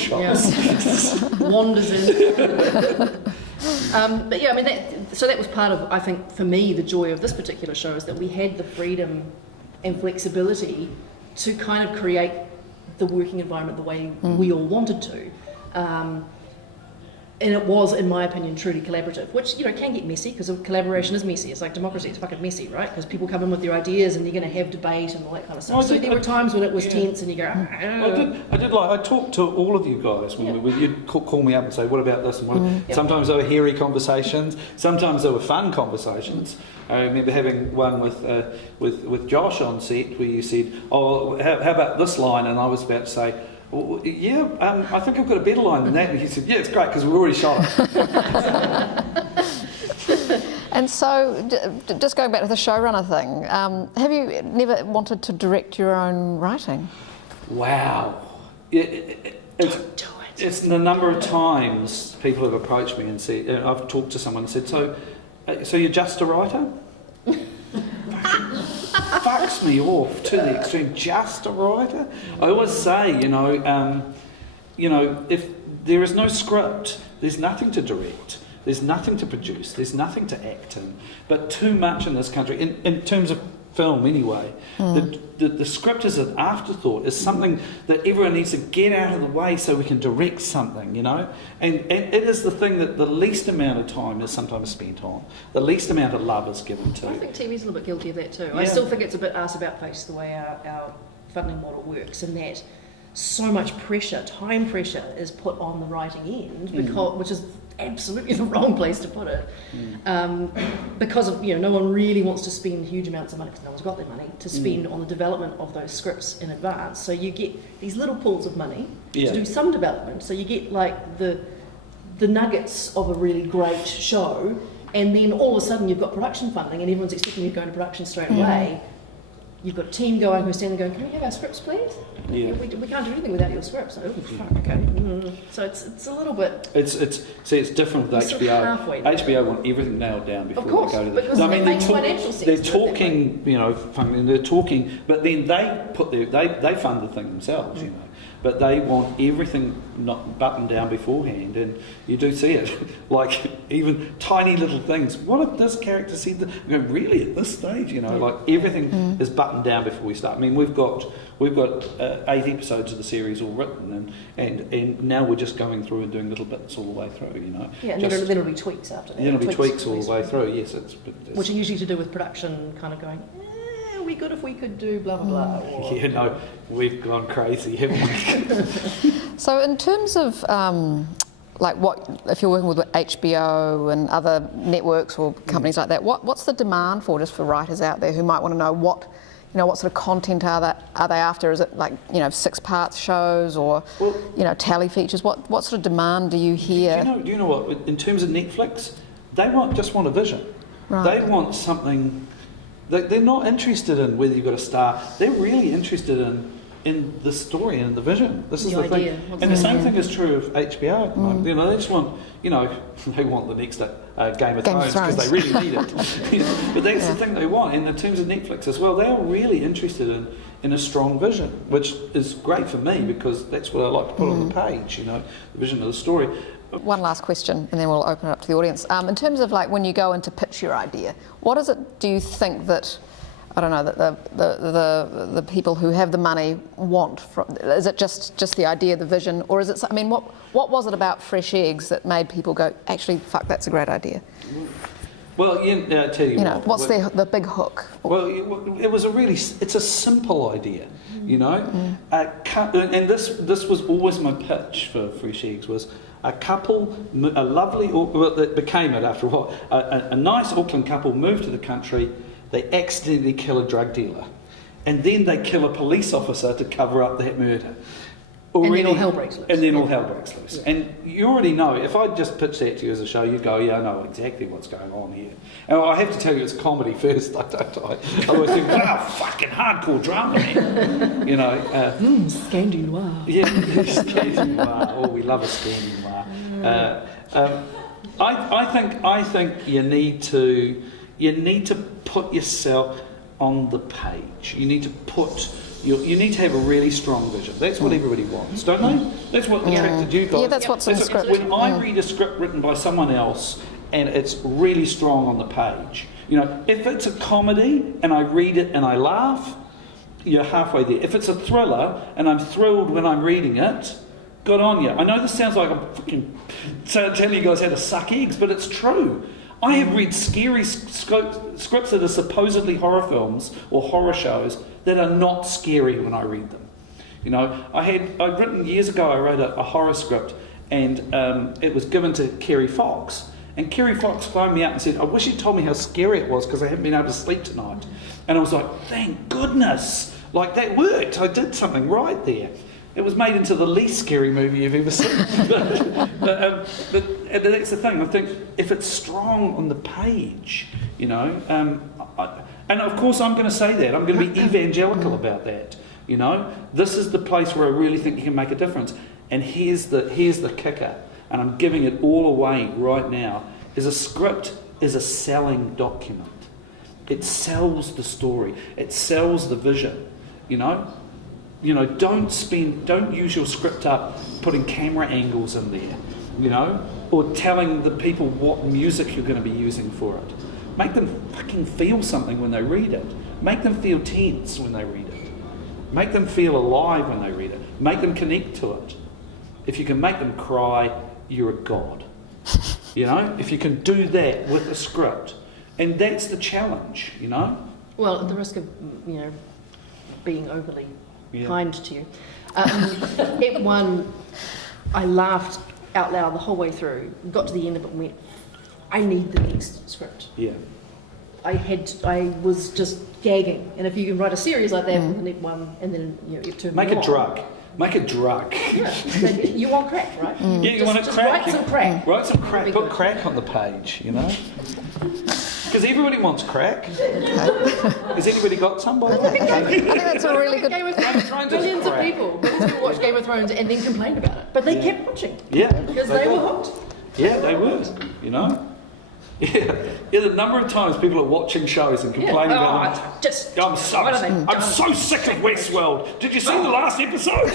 Wanders in. But yeah, I mean, that was part of, I think, for me, the joy of this particular show, is that we had the freedom and flexibility to kind of create the working environment the way we all wanted to. And it was, in my opinion, truly collaborative, which, can get messy, because collaboration is messy. It's like democracy, it's fucking messy, right? Because people come in with their ideas and you're going to have debate and all that kind of stuff. There were times when it was tense and you go, I talked to all of you guys when you'd call me up and say, what about this? And sometimes they were hairy conversations, sometimes they were fun conversations. I remember having one with Josh on set where you said, how about this line? And I was about to say, well, I think I've got a better line than that. And he said, it's great, because we've already shot it. And so, just going back to the showrunner thing, have you never wanted to direct your own writing? Wow. It's the number of times people have approached me and said, I've talked to someone and said, so you're just a writer? Fucks me off to the extreme. Just a writer? I always say, if there is no script, there's nothing to direct, there's nothing to produce, there's nothing to act in. But too much in this country, in terms of film anyway, the script is an afterthought, is something that everyone needs to get out of the way so we can direct something, and it is the thing that the least amount of time is sometimes spent on, the least amount of love is given to. I think TV's a little bit guilty of that too. I still think it's a bit arse about face the way our funding model works, in that so much pressure, time pressure, is put on the writing end, which is absolutely the wrong place to put it, because of no one really wants to spend huge amounts of money, because no one's got their money to spend on the development of those scripts in advance. So you get these little pools of money to do some development. So you get like the nuggets of a really great show, and then all of a sudden you've got production funding, and everyone's expecting you to go into production straight away. You've got a team going who's standing going, can we have our scripts, please? We can't do anything without your scripts. Oh, fuck, okay. So it's a little bit... It's different with HBO. HBO want everything nailed down before they go to the... Because it makes financial sense. They're talking, they're talking, but then they fund the thing themselves, But they want everything not buttoned down beforehand, and you do see it, like even tiny little things. What if this character said that? You go, really, at this stage, like everything is buttoned down before we start. I mean, we've got 8 episodes of the series all written, and now we're just going through and doing little bits all the way through, Yeah, and then there'll be tweaks after that. Then there'll be tweaks all the way through. Yes, which are usually to do with production, kind of going, be good if we could do blah, blah, blah. Or, Yeah, no, we've gone crazy, haven't we? So in terms of like what, if you're working with HBO and other networks or companies like that, what's the demand for, just for writers out there who might want to know what sort of content are they after? Is it like, 6-part shows or, tally features? What sort of demand do you hear? Do you know what? In terms of Netflix, they just want a vision. Right. They want something. They're not interested in whether you've got a star. They're really interested in the story and the vision. This is the idea. thing. What's And the the same idea? thing is true of HBO. Like, they just want, they want the next Game of Thrones because they really need it. But that's the thing they want. And in terms of Netflix as well, they are really interested in a strong vision, which is great for me because that's what I like to put on the page, the vision of the story. One last question, and then we'll open it up to the audience. In terms of like when you go in to pitch your idea, what is it? Do you think that that the people who have the money want? Is it just the idea, the vision, or is it? I mean, what was it about Fresh Eggs that made people go, actually, fuck, that's a great idea? Well, I tell you what. What's the big hook? Well, it's a simple idea, and this was always my pitch for Fresh Eggs was a couple, a lovely, well, it became it after a while, a nice Auckland couple moved to the country, they accidentally kill a drug dealer, and then they kill a police officer to cover up that murder. And then all hell breaks loose. And then all hell breaks loose. Yeah. And you already know, if I just pitch that to you as a show, you'd go, yeah, I know exactly what's going on here. And I have to tell you, it's comedy first, don't I? I always think, wow, fucking hardcore drama, man. Scandi noir. Yeah, Scandi noir. Oh, we love a Scandi noir. I think you need to put yourself on the page. You need to have a really strong vision. That's what everybody wants, don't they? That's what attracted you guys. Yeah, that's what's in the script. When I read a script written by someone else and it's really strong on the page, if it's a comedy and I read it and I laugh, you're halfway there. If it's a thriller and I'm thrilled when I'm reading it, good on you. I know this sounds like I'm fucking telling you guys how to suck eggs, but it's true. I have read scary scripts that are supposedly horror films or horror shows that are not scary when I read them. I'd written years ago, I wrote a horror script and it was given to Kerry Fox. And Kerry Fox phoned me up and said, I wish you'd told me how scary it was because I haven't been able to sleep tonight. And I was like, thank goodness, like that worked. I did something right there. It was made into the least scary movie you've ever seen. but that's the thing. I think if it's strong on the page, and of course I'm going to say that. I'm going to be evangelical about that. This is the place where I really think you can make a difference. And here's the kicker, and I'm giving it all away right now, is a script is a selling document. It sells the story. It sells the vision, don't use your script up putting camera angles in there, or telling the people what music you're going to be using for it. Make them fucking feel something when they read it. Make them feel tense when they read it. Make them feel alive when they read it. Make them connect to it. If you can make them cry, you're a god. If you can do that with a script. And that's the challenge, Well, at the risk of, being overly kind to you. At one, I laughed out loud the whole way through, got to the end of it and went, I need the next script. Yeah. I was just gagging. And if you can write a series like that, net one, and then you turn Make a drug. Make a drug. Yeah. You want crack, right? Yeah, you want to crack. Write some crack. Write some crack. Put crack on the page, Because everybody wants crack. Has anybody got somebody? I think that's a really good. Game of Thrones. Millions of people watched Game of Thrones and then complained about it, but they kept watching. Yeah, because they were hooked. Yeah, they were. Yeah, the number of times people are watching shows and complaining about them. I'm so sick of Westworld. Did you see the last episode?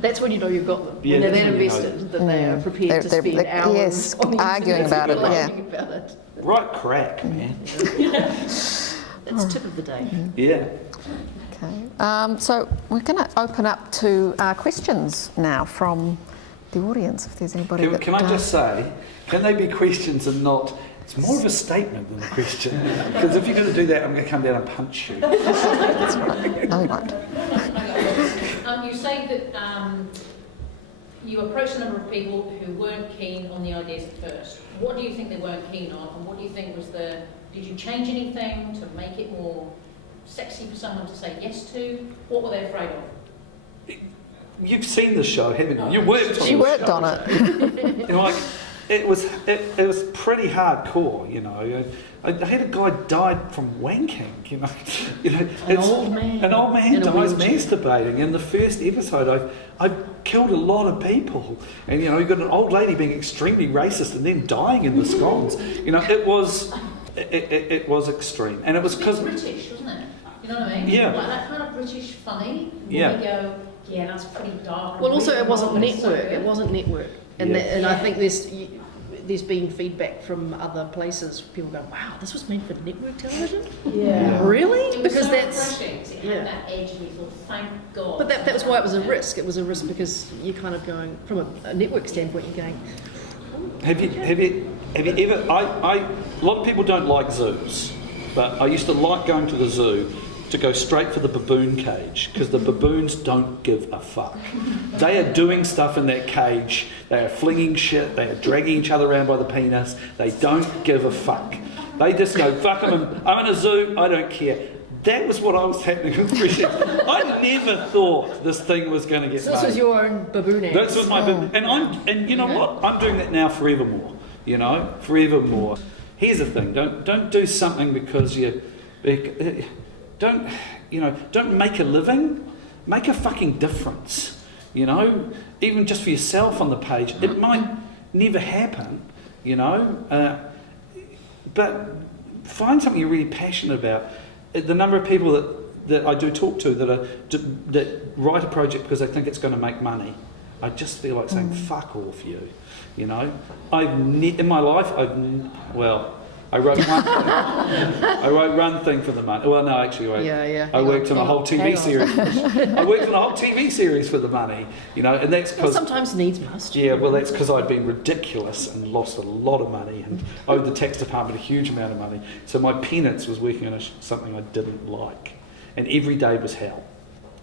That's when you know you've got them. When they're that invested that they are prepared to spend hours on the arguing about it. about it. Right crack, man. That's tip of the day. Yeah. Okay. So we're going to open up to questions now from the audience, if there's anybody Can I just say, can they be questions and not It's more of a statement than a question. Because if you're going to do that, I'm going to come down and punch you. That's right. No, you won't. You say that you approached a number of people who weren't keen on the ideas at first. What do you think they weren't keen on, and what do you think was the... Did you change anything to make it more sexy for someone to say yes to? What were they afraid of? You've seen the show, haven't you? You worked on it. She worked on it. You know, like, it was pretty hardcore, you know. I had a guy died from wanking, you know. An old man in a dies wheelchair. masturbating. In the first episode, I killed a lot of people, and you know, you got an old lady being extremely racist and then dying in the scones. You know, it was extreme, and it was because British, wasn't it? You know what I mean? Yeah. Like that kind of British funny. Yeah. We go, yeah, that's pretty dark. Well, also, it wasn't Really network. so It wasn't network. And, Yeah. and I think there's been feedback from other places. People go, wow, this was made for network television? Yeah. Really? It was Because so that's... refreshing. 'Cause it yeah. had that edge, and you thought, thank God. But that was why it was a risk. It was a risk because you're kind of going, from a network standpoint, you're going, Have you ever? A lot of people don't like zoos, but I used to like going to the zoo to go straight for the baboon cage because the baboons don't give a fuck. They are doing stuff in that cage. They are flinging shit. They are dragging each other around by the penis. They don't give a fuck. They just go, fuck, I'm in a zoo. I don't care. That was what I was happening with Fresh Eggs. I never thought this thing was going to get so this made. was your own baboon act. That's what my and you know what? I'm doing that now forevermore. You know, forevermore. Here's the thing: don't do something because don't make a living. Make a fucking difference. You know, even just for yourself on the page. It might never happen. You know, but find something you're really passionate about. The number of people that I do talk to that write a project because they think it's going to make money, I just feel like saying fuck off you. You know, in my life I wrote one thing. I wrote one thing for the money. Well, no, actually, I worked on a whole TV series. I worked on a whole TV series for the money. You know, and that's Well, because sometimes needs must. yeah, well, that's because I'd been ridiculous and lost a lot of money and owed the tax department a huge amount of money. So my penance was working on something I didn't like. And every day was hell.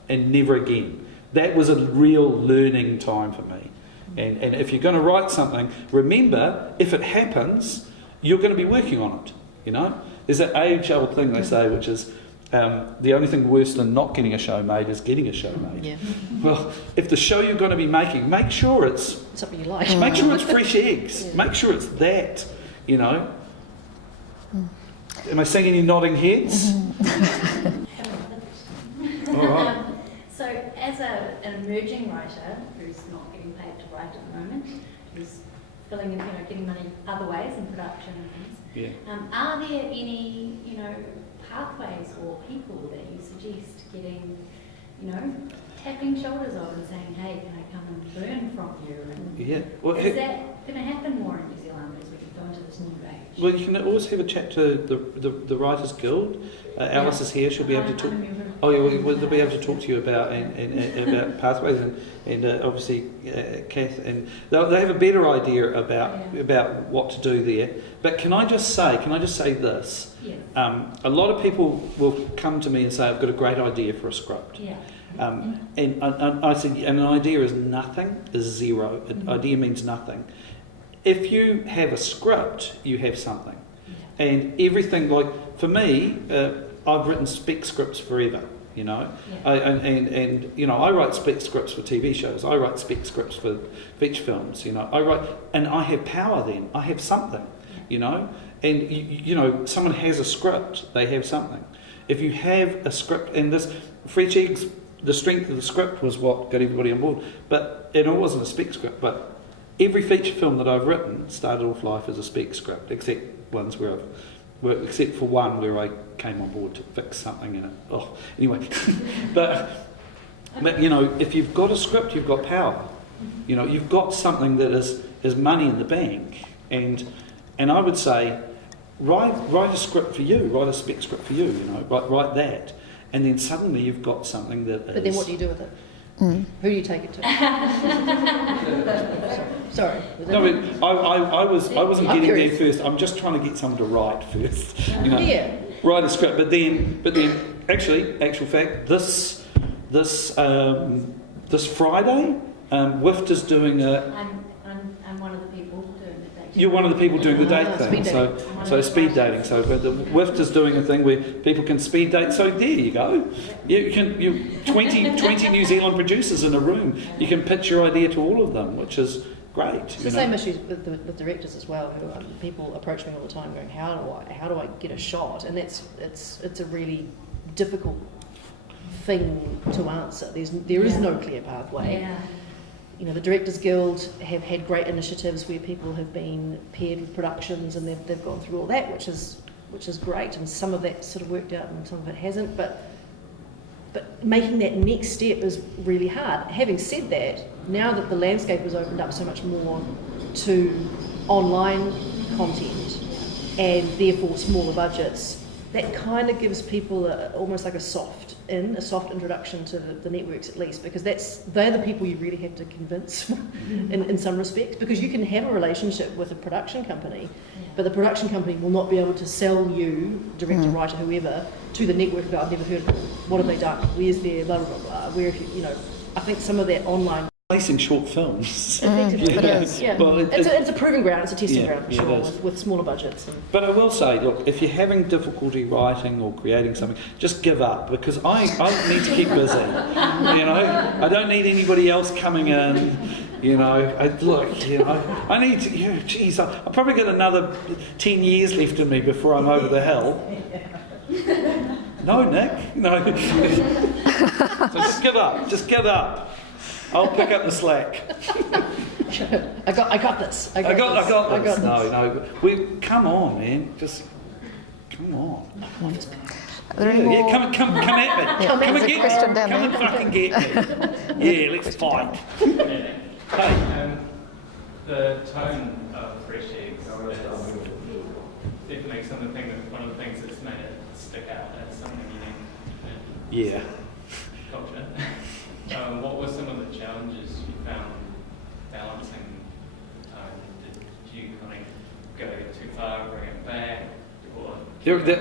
And never again. That was a real learning time for me. And if you're going to write something, remember, if it happens, you're going to be working on it. You know? There's that age-old thing they say, which is the only thing worse than not getting a show made is getting a show made. Yeah. Well, if the show you're going to be making, make sure it's Something you like. Make sure it's fresh eggs. Make sure it's that, you know. Am I seeing any nodding heads? All right. So, as an emerging writer who's not getting paid to write at the moment, who's filling in, getting money other ways in production and things, Yeah. are there any, pathways or people that you suggest getting, tapping shoulders on and saying, hey, can I come and learn from you? And Yeah. Well, is that going to happen more in New Zealand as we go into this new age? well, you can always have a chat to the Writers Guild. Alice is here. She'll be able to talk. Oh, yeah, they'll be able to talk to you about about pathways and obviously Kath, and they'll have a better idea about what to do there. But can I just say this? Yes. A lot of people will come to me and say, I've got a great idea for a script. Yeah. And I said, and an idea is nothing, is zero. An idea means nothing. If you have a script, you have something. Yeah. And everything, like, for me, I've written spec scripts forever, you know. Yeah. I write spec scripts for TV shows. I write spec scripts for feature films, you know. And I have power then. I have something, you know. And, you know, someone has a script, they have something. If you have a script, and this, Fresh Eggs, the strength of the script was what got everybody on board. But it wasn't a spec script, but every feature film that I've written started off life as a spec script, except ones where except for one where I came on board to fix something in it. Oh, anyway. but you know, if you've got a script, you've got power. You know, you've got something that is money in the bank. And I would say, write a script for you, write a spec script for you, you know, write that. And then suddenly you've got something that is... But then what do you do with it? Who do you take it to? Sorry. No, but I wasn't I'm getting curious. there first. I'm just trying to get someone to write first. You know, Yeah. write a script. But then, actual fact, this Friday, WIFT is doing a. I'm one of the people doing the date. You're one of the people doing the date thing, speed so speed dating. So, but the WIFT is doing a thing where people can speed date. So there you go. You can 20 New Zealand producers in a room. You can pitch your idea to all of them, which is great. It's the same issues with directors as well. Who people approach me all the time, going, "How do I get a shot?" And it's a really difficult thing to answer. There is no clear pathway. Yeah. You know, the Directors Guild have had great initiatives where people have been paired with productions, and they've gone through all that, which is great. And some of that sort of worked out, and some of it hasn't. But making that next step is really hard. Having said that, now that the landscape has opened up so much more to online content and therefore smaller budgets, that kind of gives people almost like a soft introduction to the networks, at least, because they're the people you really have to convince in some respects, because you can have a relationship with a production company, but the production company will not be able to sell you, director, writer, whoever, to the network and go, I've never heard of it. What have they done? Where's their blah, blah, blah, blah. Where, if you know, I think some of that online... Placing short films. Effectively, it is. yeah. Well, It's a proving ground, it's a testing ground for yeah, it sure, is. with smaller budgets. And But I will say, look, if you're having difficulty writing or creating something, just give up, because I need to keep busy. You know, I don't need anybody else coming in. You know, I need to. You know, geez, I've probably got another 10 years left in me before I'm over the hill. No, Nick. No. So just give up. Just give up. I'll pick up the slack. I got this. I got this. No. Come on, man. Just come on. Are there any more? Come at me. Come there's and a get question me. down Come there. and fucking get me. Yeah, let's fight. Hey. The tone of Fresh Eggs is definitely one of the things that's made it stick out as something unique Yeah. in culture. What were some of the challenges you found balancing tone? Did you kind of go too far, bring it back, or further?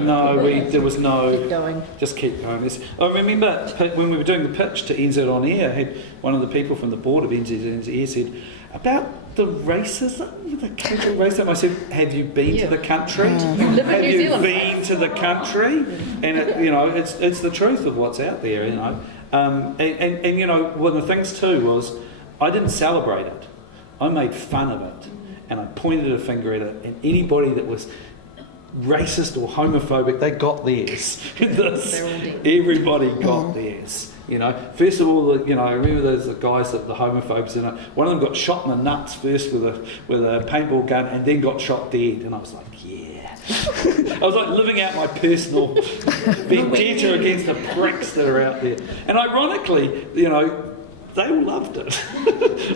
No, there was no. Keep going. Just keep going. I remember when we were doing the pitch to NZ On Air, I had one of the people from the board of NZWG said about the racism, the cultural racism. I said, "Have you been to the country? You live in Have New you Zealand." been to the country?" And it's the truth of what's out there. You know, and you know, one of the things too was I didn't celebrate it. I made fun of it, and I pointed a finger at it, and anybody that was racist or homophobic, they got theirs. Everybody got theirs. You know, first of all, I remember those guys that the homophobes. One of them got shot in the nuts first with a paintball gun, and then got shot dead. And I was like, yeah. I was like living out my personal vendetta against the pricks that are out there. And ironically, they all loved it.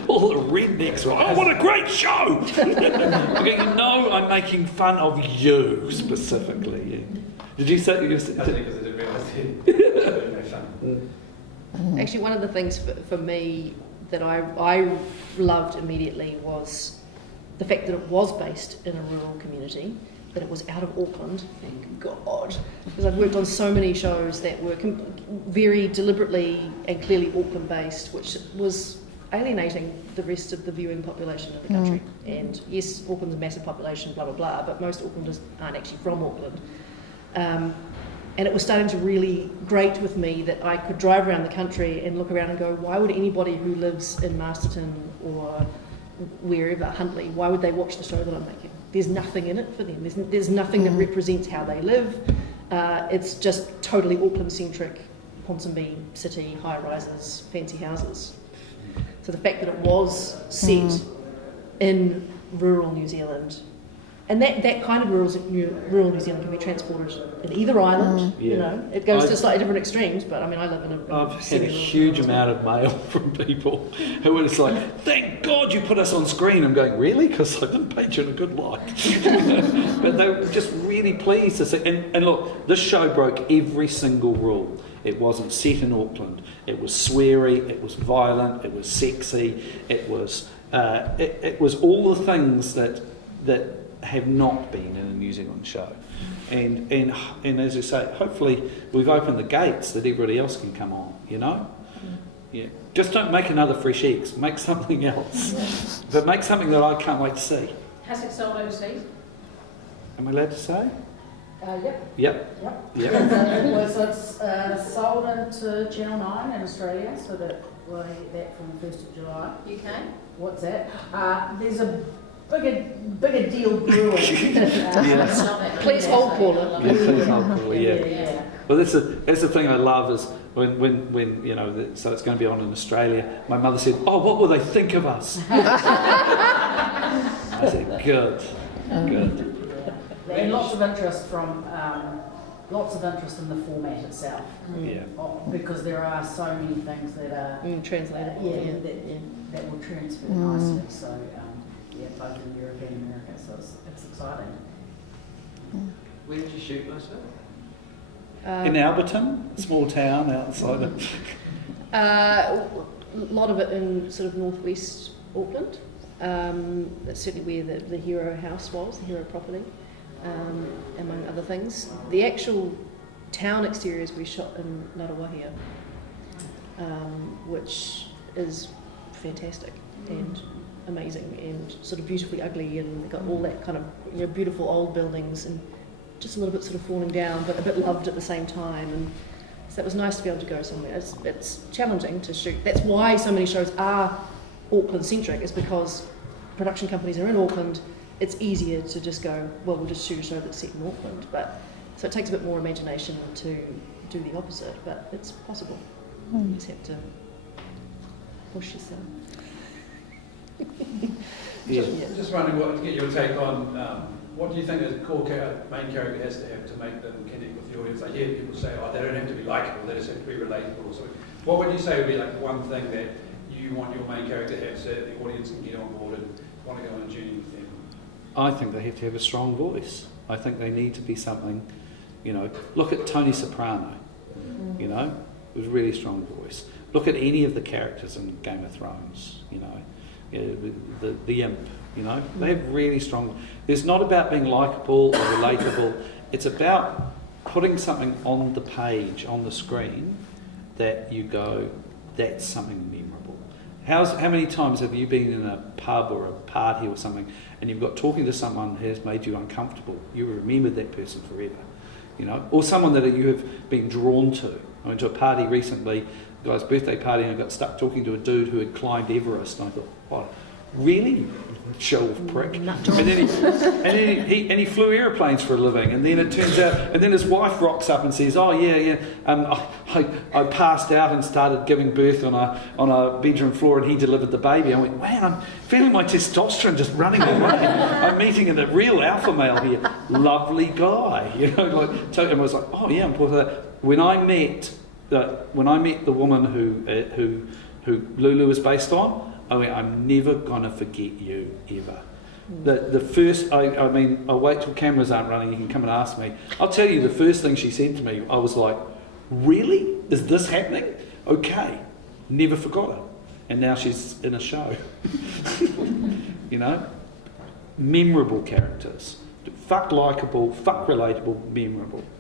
All the rednecks were, oh, what a great show! Okay, I'm making fun of you specifically. Yeah. Did you say? I think because I didn't realise it was fun. Actually, one of the things for me that I loved immediately was the fact that it was based in a rural community, that it was out of Auckland, thank God, because I've worked on so many shows that were very deliberately and clearly Auckland based, which was alienating the rest of the viewing population of the country. And yes, Auckland's a massive population, blah blah blah, but most Aucklanders aren't actually from Auckland. And it was starting to really grate with me that I could drive around the country and look around and go, why would anybody who lives in Masterton or wherever, Huntley, why would they watch the show that I'm making? There's nothing in it for them. There's nothing that represents how they live. It's just totally Auckland-centric, Ponsonby city, high-rises, fancy houses. So the fact that it was set in rural New Zealand, and that kind of rural New Zealand can be transported in either island. It goes to slightly different extremes. But I mean, I live in a. I've had a huge amount of mail from people who were just like, "Thank God you put us on screen." I'm going, "Really?" Because I didn't paint you in a good light. But they were just really pleased to see. And look, this show broke every single rule. It wasn't set in Auckland. It was sweary, it was violent, it was sexy, it was all the things that have not been in a New Zealand show. And as I say, hopefully we've opened the gates that everybody else can come on, you know? Yeah. Just don't make another Fresh Eggs. Make something else. But make something that I can't wait to see. Has it sold overseas? Am I allowed to say? Yep. Yep. It's sold into Channel 9 in Australia, so that we'll get that from the 1st of July. UK? What's that? There's a bigger deal brewing. Please hold, Paula. Yeah, please hold, Paula, yeah. Yeah. Well, that's the thing I love is when you know, so it's going to be on in Australia. My mother said, "Oh, what will they think of us?" I said, "Good. And lots of interest in the format itself. Yeah. Because there are so many things that are Translatable. that will transfer nicely. So both in Europe and America. So it's exciting. Where did you shoot most of it? In Alberton, a small town outside of. A lot of it in sort of northwest Auckland. That's certainly where the Hero house was, the Hero property, among other things. The actual town exteriors we shot in Ngarawahia, which is fantastic and amazing and sort of beautifully ugly, and got all that kind of beautiful old buildings and just a little bit sort of falling down, but a bit loved at the same time. And so it was nice to be able to go somewhere. It's challenging to shoot. That's why so many shows are Auckland centric, is because production companies are in Auckland. It's easier to just go, well, we'll just shoot a show that's set in Auckland. But so it takes a bit more imagination to do the opposite, but it's possible. You just have to push yourself. Just wondering to get your take on what do you think a main character has to make them connect with the audience? I hear people say, oh, they don't have to be likeable, they just have to be relatable or something. What would you say would be like one thing that you want your main character to have so that the audience can get on board and want to go on a journey with them? I think they have to have a strong voice. I think they need to be something, look at Tony Soprano, it was a really strong voice. Look at any of the characters in Game of Thrones, the imp, they have really strong. It's not about being likeable or relatable. It's about putting something on the page, on the screen, that you go, that's something memorable. How many times have you been in a pub or a party or something, and you've got talking to someone who has made you uncomfortable? You remembered that person forever, or someone that you have been drawn to. I went to a party recently, a guy's birthday party, and I got stuck talking to a dude who had climbed Everest, and I thought, what, really? Show off prick. And then he flew aeroplanes for a living, and then it turns out, and then his wife rocks up and says, I passed out and started giving birth on a bedroom floor, and he delivered the baby. I went, man, I'm feeling my testosterone just running away. I'm meeting a real alpha male here, lovely guy, and I was like, oh yeah, I'm part of that. When I met the woman who Lulu was based on, I mean, I'm never going to forget you, ever. The first, I'll wait till cameras aren't running, you can come and ask me. I'll tell you, the first thing she said to me, I was like, really? Is this happening? Okay. Never forgot her. And now she's in a show. Memorable characters. Fuck likeable, fuck relatable, memorable.